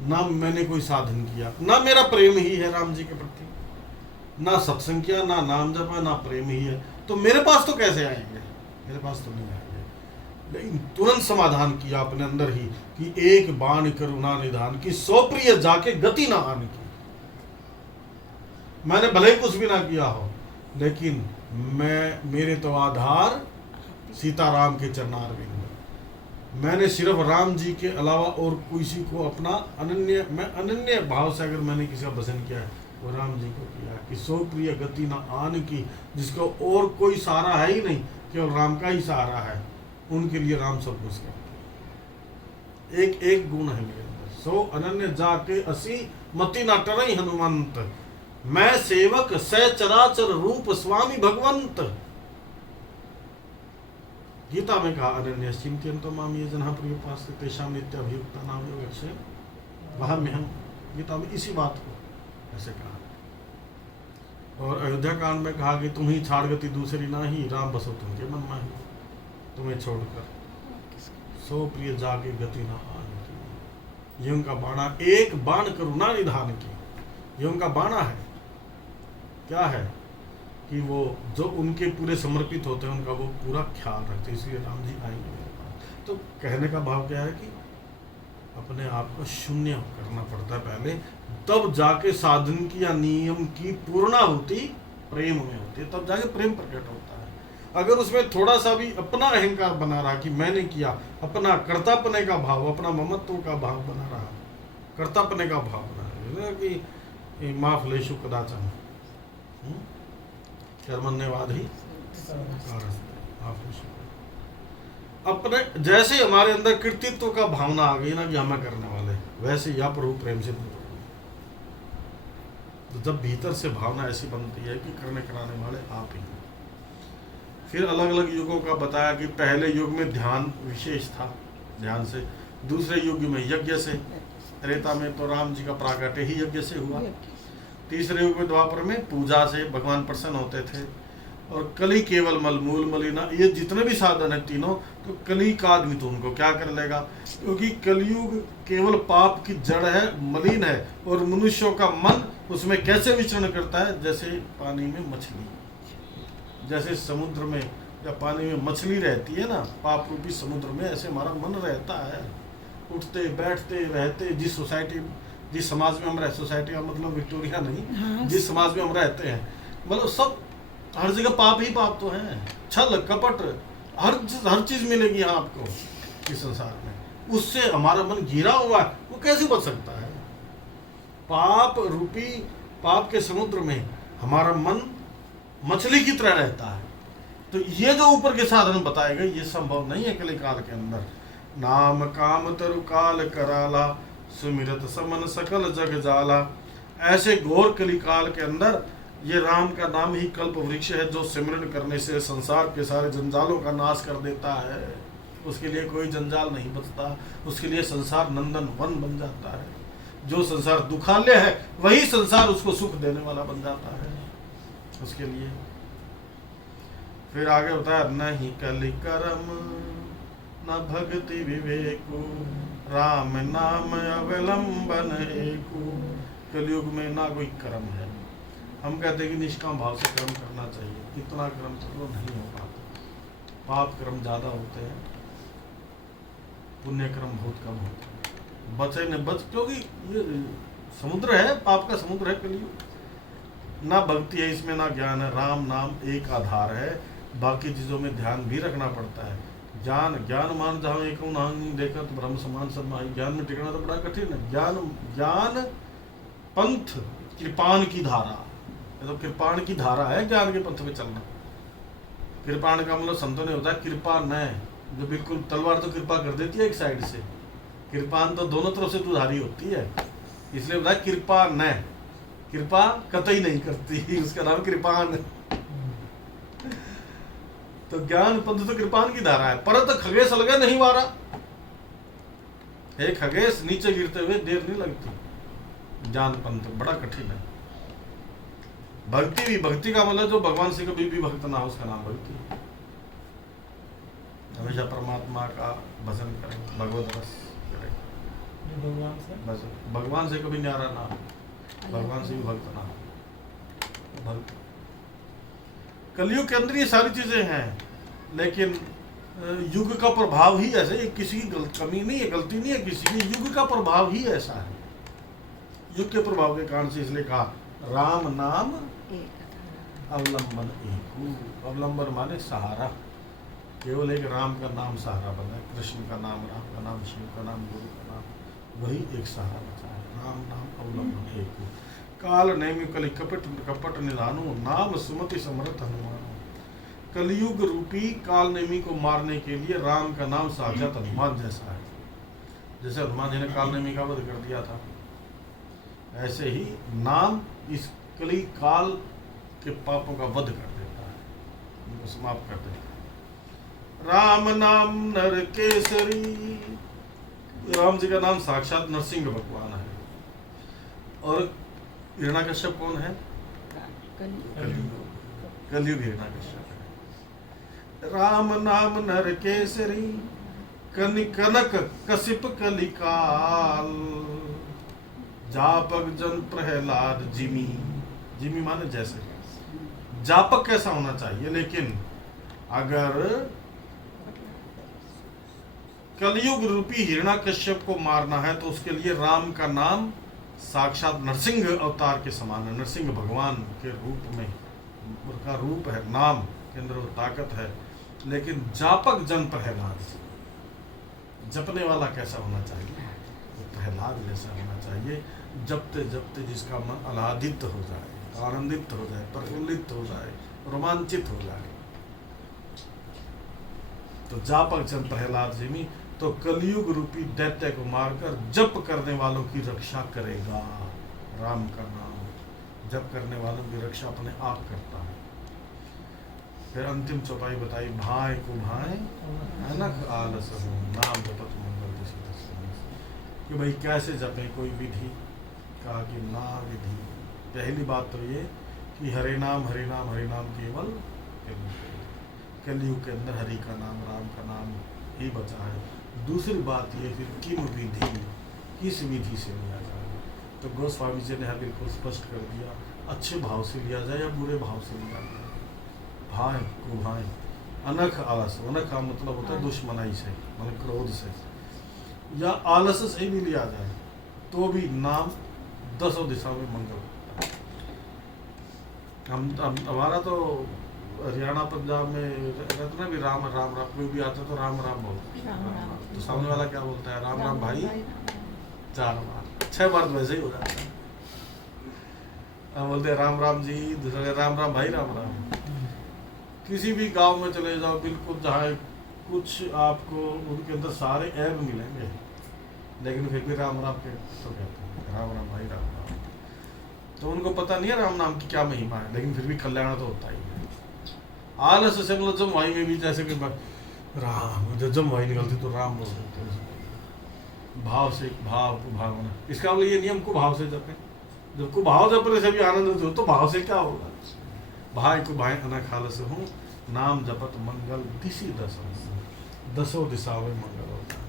ना मैंने कोई साधन किया, ना मेरा प्रेम ही है राम जी के प्रति, ना सत्संग किया, ना नाम जपा, ना प्रेम ही है, तो मेरे पास तो कैसे आएंगे, मेरे पास तो नहीं आएंगे। लेकिन तुरंत समाधान किया अपने अंदर ही कि एक बाण करुणा निधान की, सो प्रिय जाके गति ना आने की। मैंने भले ही कुछ भी ना किया हो, लेकिन मेरे तो आधार सीताराम के चरणारविंद। मैंने सिर्फ राम जी के अलावा और किसी को अपना अनन्य भाव से अगर मैंने किसी का भजन किया है वो राम जी को किया कि सो प्रिय गति ना आन की, जिसको और कोई सहारा है ही नहीं, केवल राम का ही सहारा है, उनके लिए राम सब कुछ करते। एक एक गुण है मेरे अंदर, सो अनन्य जाके असी मति ना टरई हनुमंत, मैं सेवक सह चराचर रूप स्वामी भगवंत। गीता में कहा अनन्य चिंत्यन्तो माम ये जन प्रियोपास्ते तेषां नित्य अभियुक्ता नाम योगस्य वहाम्यहम्। गीता में इसी बात को ऐसे कहा। और अयोध्या कांड में कहा कि तुम ही छाड़ गति दूसरी ना ही, राम बसो तुमके मन माही, तुम्हें छोड़कर सो प्रिय जाके गति ना आन की। ये उनका बाणा, एक बाण करुणा निधान की, ये उनका बाणा है। क्या है कि वो जो उनके पूरे समर्पित होते हैं उनका वो पूरा ख्याल रखते हैं, इसलिए राम जी आएंगे मेरे पास। तो कहने का भाव क्या है कि अपने आप को शून्य करना पड़ता है पहले, तब जाके साधन की या नियम की पूर्णाहुति प्रेम में होती है, तब जाके प्रेम प्रकट होता है। अगर उसमें थोड़ा सा भी अपना अहंकार बना रहा कि मैंने किया, अपना कर्तापने का भाव, अपना ममत्व का भाव बना रहा, कर्तापने का भाव बना रहा कि माफ लेशु कदाचन कर्मण्यवाद ही अपने, जैसे हमारे अंदर कृतित्व का भावना आ गई ना कि हमें करने वाले, वैसे या प्रभु प्रेम से दूर। तो जब भीतर से भावना ऐसी बनती है कि करने कराने वाले आप ही। फिर अलग अलग युगों का बताया कि पहले युग में ध्यान विशेष था, ध्यान से, दूसरे युग में यज्ञ से, त्रेता में तो राम जी का प्राकट्य ही यज्ञ से हुआ, तीसरे युग में द्वापर में पूजा से भगवान प्रसन्न होते थे, और कली केवल मल मूल मलिना, ये जितने भी साधन है तीनों, तो कली का आदमी तो उनको क्या कर लेगा, क्योंकि कलयुग केवल पाप की जड़ है, मलिन है, और मनुष्यों का मन उसमें कैसे विचरण करता है, जैसे पानी में मछली, जैसे समुद्र में या पानी में मछली रहती है ना, पाप रूपी समुद्र में, ऐसे हमारा मन रहता है, उठते बैठते रहते, जिस सोसाइटी जिस समाज में हम रहते, सोसाइटी का मतलब विक्टोरिया नहीं, हाँ, जिस समाज में हम रहते हैं, मतलब सब हर जगह पाप ही पाप तो है, छल कपट हर चीज मिलेगी आपको इस संसार में, उससे हमारा मन घिरा हुआ है, वो कैसे बच सकता है? पाप रूपी पाप के समुद्र में हमारा मन मछली की तरह रहता है। तो ये जो ऊपर के साधन बताए गए ये संभव नहीं है कलिकाल के अंदर। नाम काम तरु काल कराला, सुमिरत समन सकल जग जाला। ऐसे घोर कलिकाल के अंदर ये राम का नाम ही कल्प वृक्ष है, जो सिमरन करने से संसार के सारे जंजालों का नाश कर देता है। उसके लिए कोई जंजाल नहीं बचता, उसके लिए संसार नंदन वन बन जाता है। जो संसार दुखालय है वही संसार उसको सुख देने वाला बन जाता है उसके लिए। फिर आगे बताया, नहीं कलि करम न भक्ति विवेको, राम नाम अवलंबन एको। कलयुग में ना कोई कर्म है, हम कहते हैं कि निष्काम भाव से कर्म करना चाहिए, कितना कर्म तो नहीं हो पाता, पाप कर्म ज्यादा होते हैं, पुण्य कर्म बहुत कम होते हैं। बचे न बच, क्योंकि ये समुद्र है, पाप का समुद्र है कलयुग। ना भक्ति है इसमें, ना ज्ञान है। राम नाम एक आधार है, बाकी चीजों में ध्यान भी रखना पड़ता है। ज्ञान मान जहाँ एक नहीं देखा तो ब्रह्म समान सब माही। ज्ञान में टिकना तो बड़ा कठिन है। ज्ञान पंथ कृपाण की धारा, तो कृपाण की धारा है ज्ञान के पंथ में चलना। कृपाण का मतलब संतों ने होता है कृपा न, जो बिल्कुल तलवार तो कृपा कर देती है एक साइड से, कृपान तो दोनों तरफ से दुधारी होती है, इसलिए होता है कृपा न, कृपा कतई नहीं करती, उसका नाम कृपान। तो ज्ञान पंथ तो कृपान की धारा है, परंतु खगेश लगे नहीं वारा। एक खगेश नीचे गिरते हुए देर नहीं लगती। ज्ञान पंथ बड़ा कठिन है, भक्ति का मतलब जो भगवान से कभी भी भक्त ना हो उसका नाम भक्ति है। हमेशा परमात्मा का भजन करें, भगवत रस करें, बस भगवान से कभी न्यारा ना हो, भगवान से भी भक्त ना हो। भक्त कलयुग के अंदर ये सारी चीजें हैं, लेकिन युग का प्रभाव ही ऐसा है। किसी की कमी नहीं है, गलती नहीं है किसी की, युग का प्रभाव ही ऐसा है। युग के प्रभाव के कारण से इसलिए कहा राम नाम अवलंबन एक। अवलंबन माने सहारा, केवल एक राम का नाम सहारा बना है। कृष्ण का नाम, राम का नाम, शिव का नाम, गुरु का नाम, वही एक सहारा बचा है। राम नाम अवलंबन एक। काल नेमि कलि कपट निधानु, नाम सुमति समर्थ हनुमान। कलयुग रूपी काल नेमी को मारने के लिए राम का नाम साक्षात हनुमान जैसा है। जैसे हनुमान जी ने काल नेमी का वध कर दिया था, ऐसे ही नाम इस कली काल के पापों का वध कर देता है, उनको समाप्त कर देता है। राम नाम नर केसरी, राम जी का नाम साक्षात नरसिंह भगवान है। और हिरण्यकश्यप कौन है? कलयुग हिरण्यकश्यप है। राम नाम नर केसरी, कनक कसिप कलिकाल, जापक जन प्रहलाद जिमी। जिमी माने जैसे, जापक कैसा होना चाहिए, लेकिन अगर कलयुग रूपी हिरण्यकश्यप को मारना है तो उसके लिए राम का नाम साक्षात नरसिंह अवतार के समान है। नरसिंह भगवान के रूप में उनका रूप है, नाम के अंदर वो ताकत है। लेकिन जापक जन प्रहलाद, जपने वाला कैसा होना चाहिए? वो प्रहलाद जैसा होना चाहिए। जपते जपते जिसका मन आह्लादित हो जाए, आनंदित हो जाए, प्रफुल्लित हो जाए, रोमांचित हो जाए, तो जापक जन प्रहलाद जिमी। तो कलयुग रूपी दैत्य को मारकर जप करने वालों की रक्षा करेगा। राम का नाम जप करने वालों की रक्षा अपने आप करता है। फिर अंतिम चौपाई बताई, भाई को भाई अनख आलस हो, नाम जपत मंगल दिशि दर्शन। कि भाई कैसे जपे कोई विधि? कहा कि ना विधि। पहली बात तो ये कि हरे नाम हरे नाम हरे नाम केवल कलयुग के अंदर हरि का नाम, राम का नाम ही बचा है। दूसरी बात ये फिर किम विधि, किस विधि से लिया जाए? तो गोस्वामी जी ने बिल्कुल स्पष्ट कर दिया, अच्छे भाव से लिया जाए या बुरे भाव से लिया जाए। भाई को भाई अनख आलस, अनख का मतलब होता है दुश्मनाई से, मतलब क्रोध से, या आलस से भी लिया जाए तो भी नाम दसों दिशा में मंगल। हम हमारा तो हरियाणा पंजाब में रहते ना भी राम राम राम, कोई भी आता तो राम राम बोलते, तो सामने वाला क्या बोलता है? राम राम भाई 4 बार 6 बार वैसे ही हो जाता है। हम बोलते हैं राम राम जी, दूसरे राम राम भाई राम राम। किसी भी गांव में चले जाओ, बिल्कुल जहाँ कुछ आपको उनके अंदर सारे ऐब मिलेंगे, लेकिन फिर भी राम राम के तो कहते हैं राम राम भाई राम राम। तो उनको पता नहीं है राम नाम की क्या महिमा है, लेकिन फिर भी कल्याण तो होता ही है। आलस से मतलब जमवाई में भी जैसे कि राम, जब जमवाई निकलती तो राम बोल देते हैं। भाव से, भाव को भावना, इसका मतलब ये नियम को भाव से जपे। जब को भाव जपने से भी आनंद हो तो भाव से क्या होगा? भाई को भाई अनख आलस हूँ, नाम जपत मंगल दिशि दसों, दसों दिशाओं में मंगल होता है।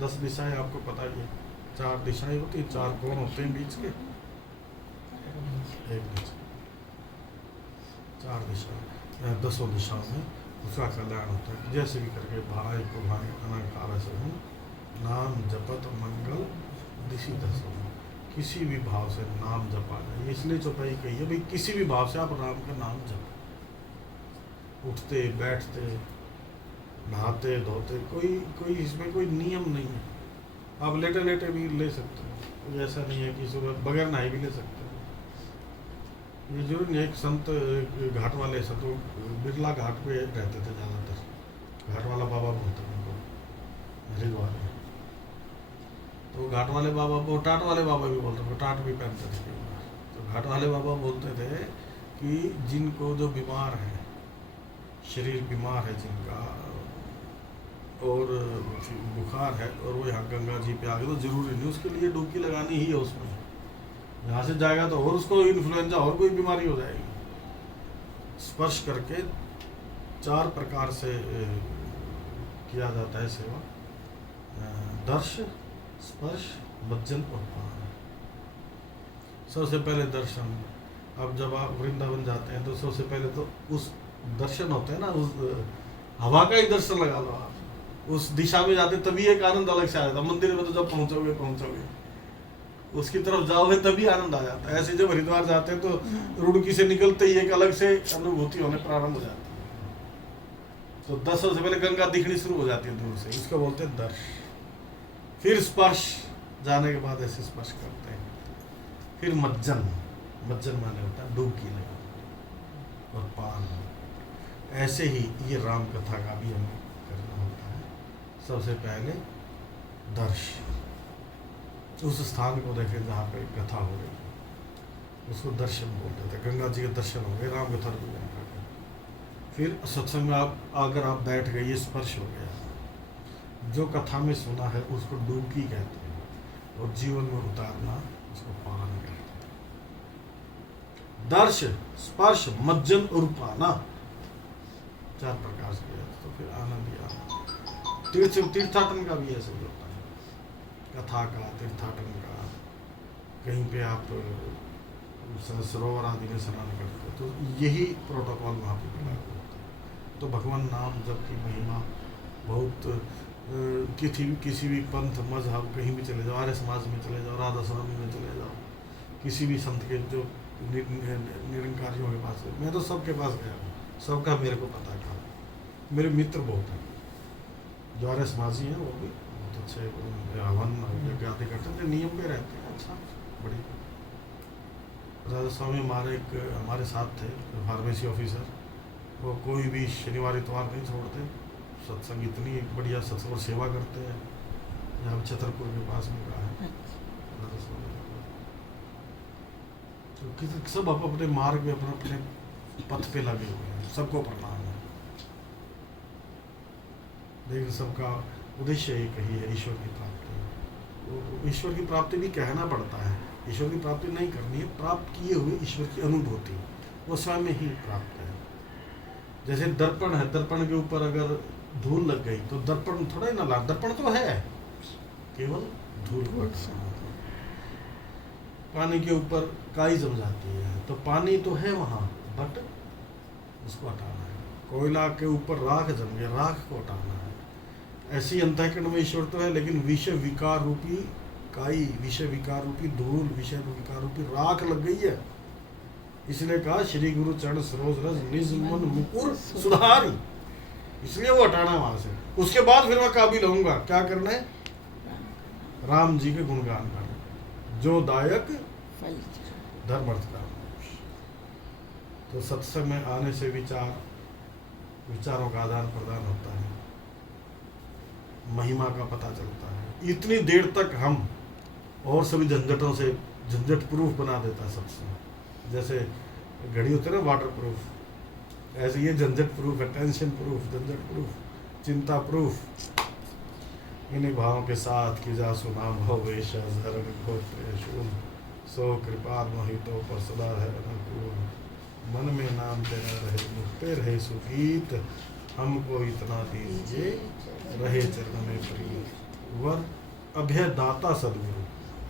10 दिशाएं आपको पता ही है, 4 दिशाएं होती है, 4 कोण होते हैं बीच के, एक दिशा, 4 दिशाएं, 10 दिशाओं में उसका कल्याण होता है। जैसे भी करके भाई को भाई अनख आलस हूँ, नाम जपत मंगल दिशि दसों, किसी भी भाव से नाम जपा जाए। इसलिए चौपाई कही है भाई, किसी भी भाव से आप राम का नाम जपो। उठते बैठते नहाते धोते, कोई इसमें कोई नियम नहीं है। आप लेटे लेटे भी ले सकते हो, कोई ऐसा नहीं है कि सुबह बगैर नहाए भी ले सकते हो। ये जरूर नहीं। एक संत घाट वाले संत बिरला घाट पे रहते थे ज़्यादातर, घाट वाला बाबा बोलते हैं उनको हरिद्वार में। तो घाट वाले बाबा, वो टाट वाले बाबा भी बोलते हैं, टाट भी पहनते थे कई बार। तो घाट वाले बाबा बोलते थे कि जिनको जो बीमार है, शरीर बीमार है जिनका, और बुखार है, और वो यहाँ गंगा जी पे आ गए, तो जरूरी नहीं उसके लिए डुबकी लगानी ही है उसमें। यहाँ से जाएगा तो और उसको इन्फ्लुएंजा और कोई बीमारी हो जाएगी। स्पर्श करके 4 प्रकार से किया जाता है सेवा। दर्श, स्पर्श, मज्जन और पान। सबसे पहले दर्शन। अब जब आप वृंदावन जाते हैं तो सबसे पहले तो उस दर्शन होते हैं ना, उस हवा का ही दर्शन लगा लो आप। उस दिशा में जाते तभी एक आनंद अलग से आ जाता है। मंदिर में तो जब पहुंचोगे उसकी तरफ जाओगे तभी आनंद आ जाता है। ऐसे जब हरिद्वार जाते हैं तो रुड़की से निकलते ही एक अलग से अनुभूति होने प्रारंभ हो जाती है। तो दर्शन से पहले गंगा दिखनी शुरू हो जाती है दूर से, इसको बोलते हैं दर्श। फिर स्पर्श, जाने के बाद ऐसे स्पर्श करते हैं। फिर मज्जन माने होता है डुबकी लगा, और पान। ऐसे ही ये राम कथा का भी हमें करना होता है। सबसे पहले दर्श, उस स्थान को देखें जहाँ पे कथा हो रही है, उसको दर्शन बोलते थे। गंगा जी के दर्शन हो गए, राम कथा भी गंगा के। फिर सत्संग में आप अगर आप बैठ गए, ये स्पर्श हो गया। जो कथा में सुना है उसको डुबकी कहते हैं, और जीवन में उतारना उसको पान कहते हैं। दर्श, स्पर्श, मज्जन और पाना, 4 प्रकार से। तो फिर आनंद ही आनंद। तीर्थाटन का भी ऐसे ही होता है, कथा का, तीर्थाटन का। कहीं पे आप सरोवर आदि में स्नान करते हो तो यही प्रोटोकॉल वहाँ पे लागू होता है। तो भगवान नाम जब की महिमा बहुत, किसी भी पंथ मजहब कहीं भी चले जाओ, आर्य समाज में चले जाओ, राधा स्वामी में चले जाओ, किसी भी संत के जो निरंकारियों के पास, मैं तो सबके पास गया हूँ, सबका मेरे को पता था। मेरे मित्र बहुत हैं जो आर्य समाजी हैं, वो भी बहुत अच्छे हवन यज्ञ आदि करते हैं, नियम पे रहते हैं। अच्छा, बड़ी। राधा स्वामी हमारे साथ थे, फार्मेसी ऑफिसर। वो कोई भी शनिवार इतवार नहीं छोड़ते, सत्संग इतनी बढ़िया सत्संग और सेवा करते हैं। यहाँ छतरपुर के पास में कहा है राधा स्वामी। तो सब अपने मार्ग में अपने पथ पे लगे हुए हैं, सबको प्रणाम है। लेकिन सबका उद्देश्य एक ही है, ईश्वर की प्राप्ति। ईश्वर की प्राप्ति भी कहना पड़ता है, ईश्वर की प्राप्ति नहीं करनी है। प्राप्त किए हुए ईश्वर की अनुभूति वो स्वयं में ही प्राप्त है। जैसे दर्पण है, दर्पण के ऊपर अगर धूल लग गई तो दर्पण थोड़ा ही ना ला, दर्पण तो है, केवल धूल। पानी के ऊपर काई जम जाती है तो पानी तो है वहाँ, बट उसको हटाना है। कोयला के ऊपर राख जम गया, राख को हटाना है। ऐसी अंतःकरण में ईश्वर तो है, लेकिन विषय विकार रूपी काई, विषय विकार रूपी धूल, विषय विकार रूपी राख लग गई है। इसलिए कहा श्री गुरु चरण सरोज रस निज मन मुकुर सुधारी, इसलिए वो हटाना वहां से। उसके बाद फिर मैं काबिल होऊंगा, क्या करना है? राम जी के गुणगान करना, जो दायक धर्म अर्थ का। तो सत्संग में आने से विचारों का आदान प्रदान होता है, महिमा का पता चलता है। इतनी देर तक हम और सभी झंझटों से झंझट प्रूफ बना देता है सत्संग। जैसे घड़ी होती है ना वाटर प्रूफ, ऐसे ये झंझट प्रूफ है, टेंशन प्रूफ, झंझट प्रूफ, चिंता प्रूफ। इन्हीं भावों के साथ कि जा सुना भवेश सो कृपा मोहितो पर सदा है अनुकूल। मन में नाम तेरा रहे, मुझते रहे सुगीत, हमको इतना दीजिए रहे चरण में प्रीत। वर अभय दाता सदगुरु,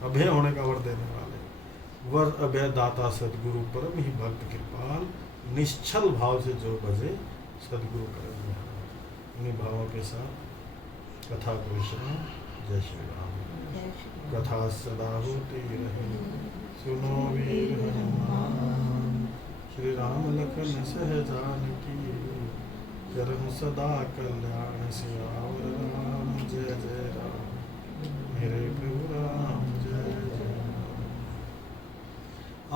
अभय होने का वर देने वाले, वर अभय दाता सदगुरु परम ही भक्त कृपाल। निश्चल भाव से जो बजे सदगुरु करेंगे। इन्हीं भावों के साथ कथा को सुनो। जय श्री राम। कथा सदा होती रहे, सुनो वीर हनुमान। श्री राम लखन सहजान की, करहु सदा कल्याण। सियावर राम जय जय राम, मेरे प्रभु राम जय जय राम।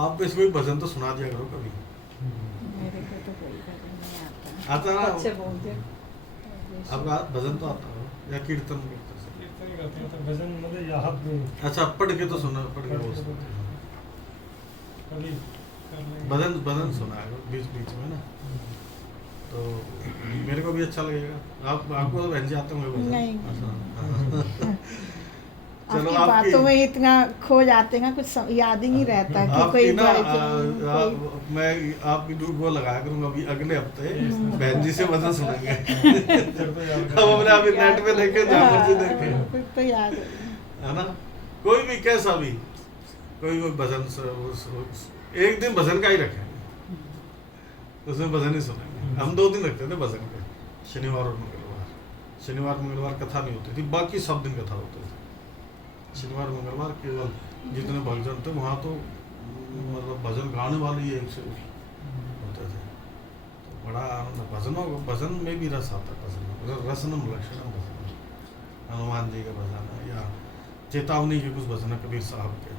आप इस कोई भजन तो सुना दिया करो कभी। मेरे को तो कोई भजन नहीं आता। आता अच्छे बोलते। आपका भजन तो आता हो या कीर्तन करते? तो भजन मतलब याद नहीं। अच्छा, पढ़ के तो सुना, पढ़ के बोल सकते हैं। कभी भजन सुना है बीच बीच में ना, तो मेरे को भी अच्छा लगेगा। आपको तो बहन जी आते होंगे भजन? नहीं। अच्छा। चलो आपकी बातों में इतना खो जाते हैं, कुछ याद ही नहीं रहता कि आपकी कोई ना कोई- मैं आपकी वो लगाया करूंगा अभी अगले हफ्ते बहन जी से वजन सुनेंगे। फिर तो याद हम अपने अभी नेट पे लेके जहाँ मर्जी हाँ, देखें, फिर तो याद है ना। कोई भी कैसा भी कोई भजन एक दिन भजन का ही रखेंगे, उसमें भजन ही सुनेंगे। हम 2 दिन रखते थे भजन के, शनिवार और मंगलवार। शनिवार मंगलवार कथा नहीं होती थी, बाकी सब दिन कथा होती थी। शनिवार मंगलवार केवल जितने भजन थे वहाँ तो मतलब भजन गाने वाले ही एक से होते थे, तो बड़ा आनंद। भजन में भी रस आता है। भजन रसनम लक्षणम भजन, हनुमान जी का भजन है या चेतावनी के कुछ भजन है कबीर साहब के।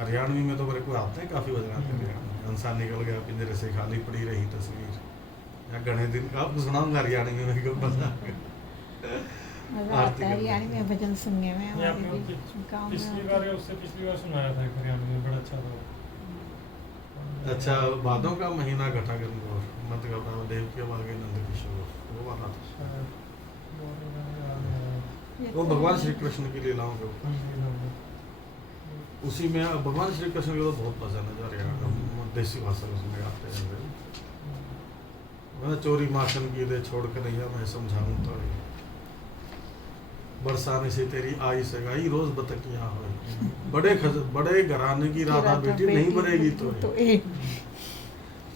हरियाणवी में तो मेरे को आते हैं काफ़ी भजन आते हैं हरियाणवी। इंसान निकल गया पिंजरे से, खाली पड़ी रही तस्वीर, या गणे दिन का आपको सुनाऊंगा हरियाणवी में कब भजन। मजा आता है हरियाणी में भजन सुनने में। ये हमारे आपने भी गाँव में पिछली होता बार है। या उससे पिछली बार सुनाया था एक हरियाणवी में, बड़ा अच्छा था। अच्छा, भादों का महीना घटा कर मत घटा देव के आगे नंद किशोर, वो वाला था। शायद ये वो तो- भगवान श्री कृष्ण की लीलाओं के ऊपर, उसी में भगवान श्री कृष्ण के तो बहुत भजन है जो हरियाणा देसी भाषा में उसमें गाते हैं। मैं चोरी माखन की दे छोड़ कर नैया मैं समझाऊं तो बरसाने से तेरी आई सगाई रोज बतकियां हो, बड़े घराने की राधा बेटी नहीं बनेगी तो एक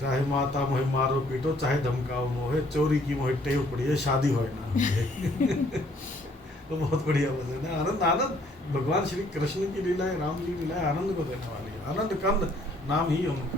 चाहे माता मोहे मारो पीटो, चाहे धमकाओ मोहे, चोरी की मोहे टेव पड़ी है, शादी होए ना होए। तो बहुत बढ़िया भजन है। आनंद आनंद भगवान श्री कृष्ण की लीलाएं, राम जी की लीलाएं आनंद को देने वाली है। आनंद कंद नाम ही उनका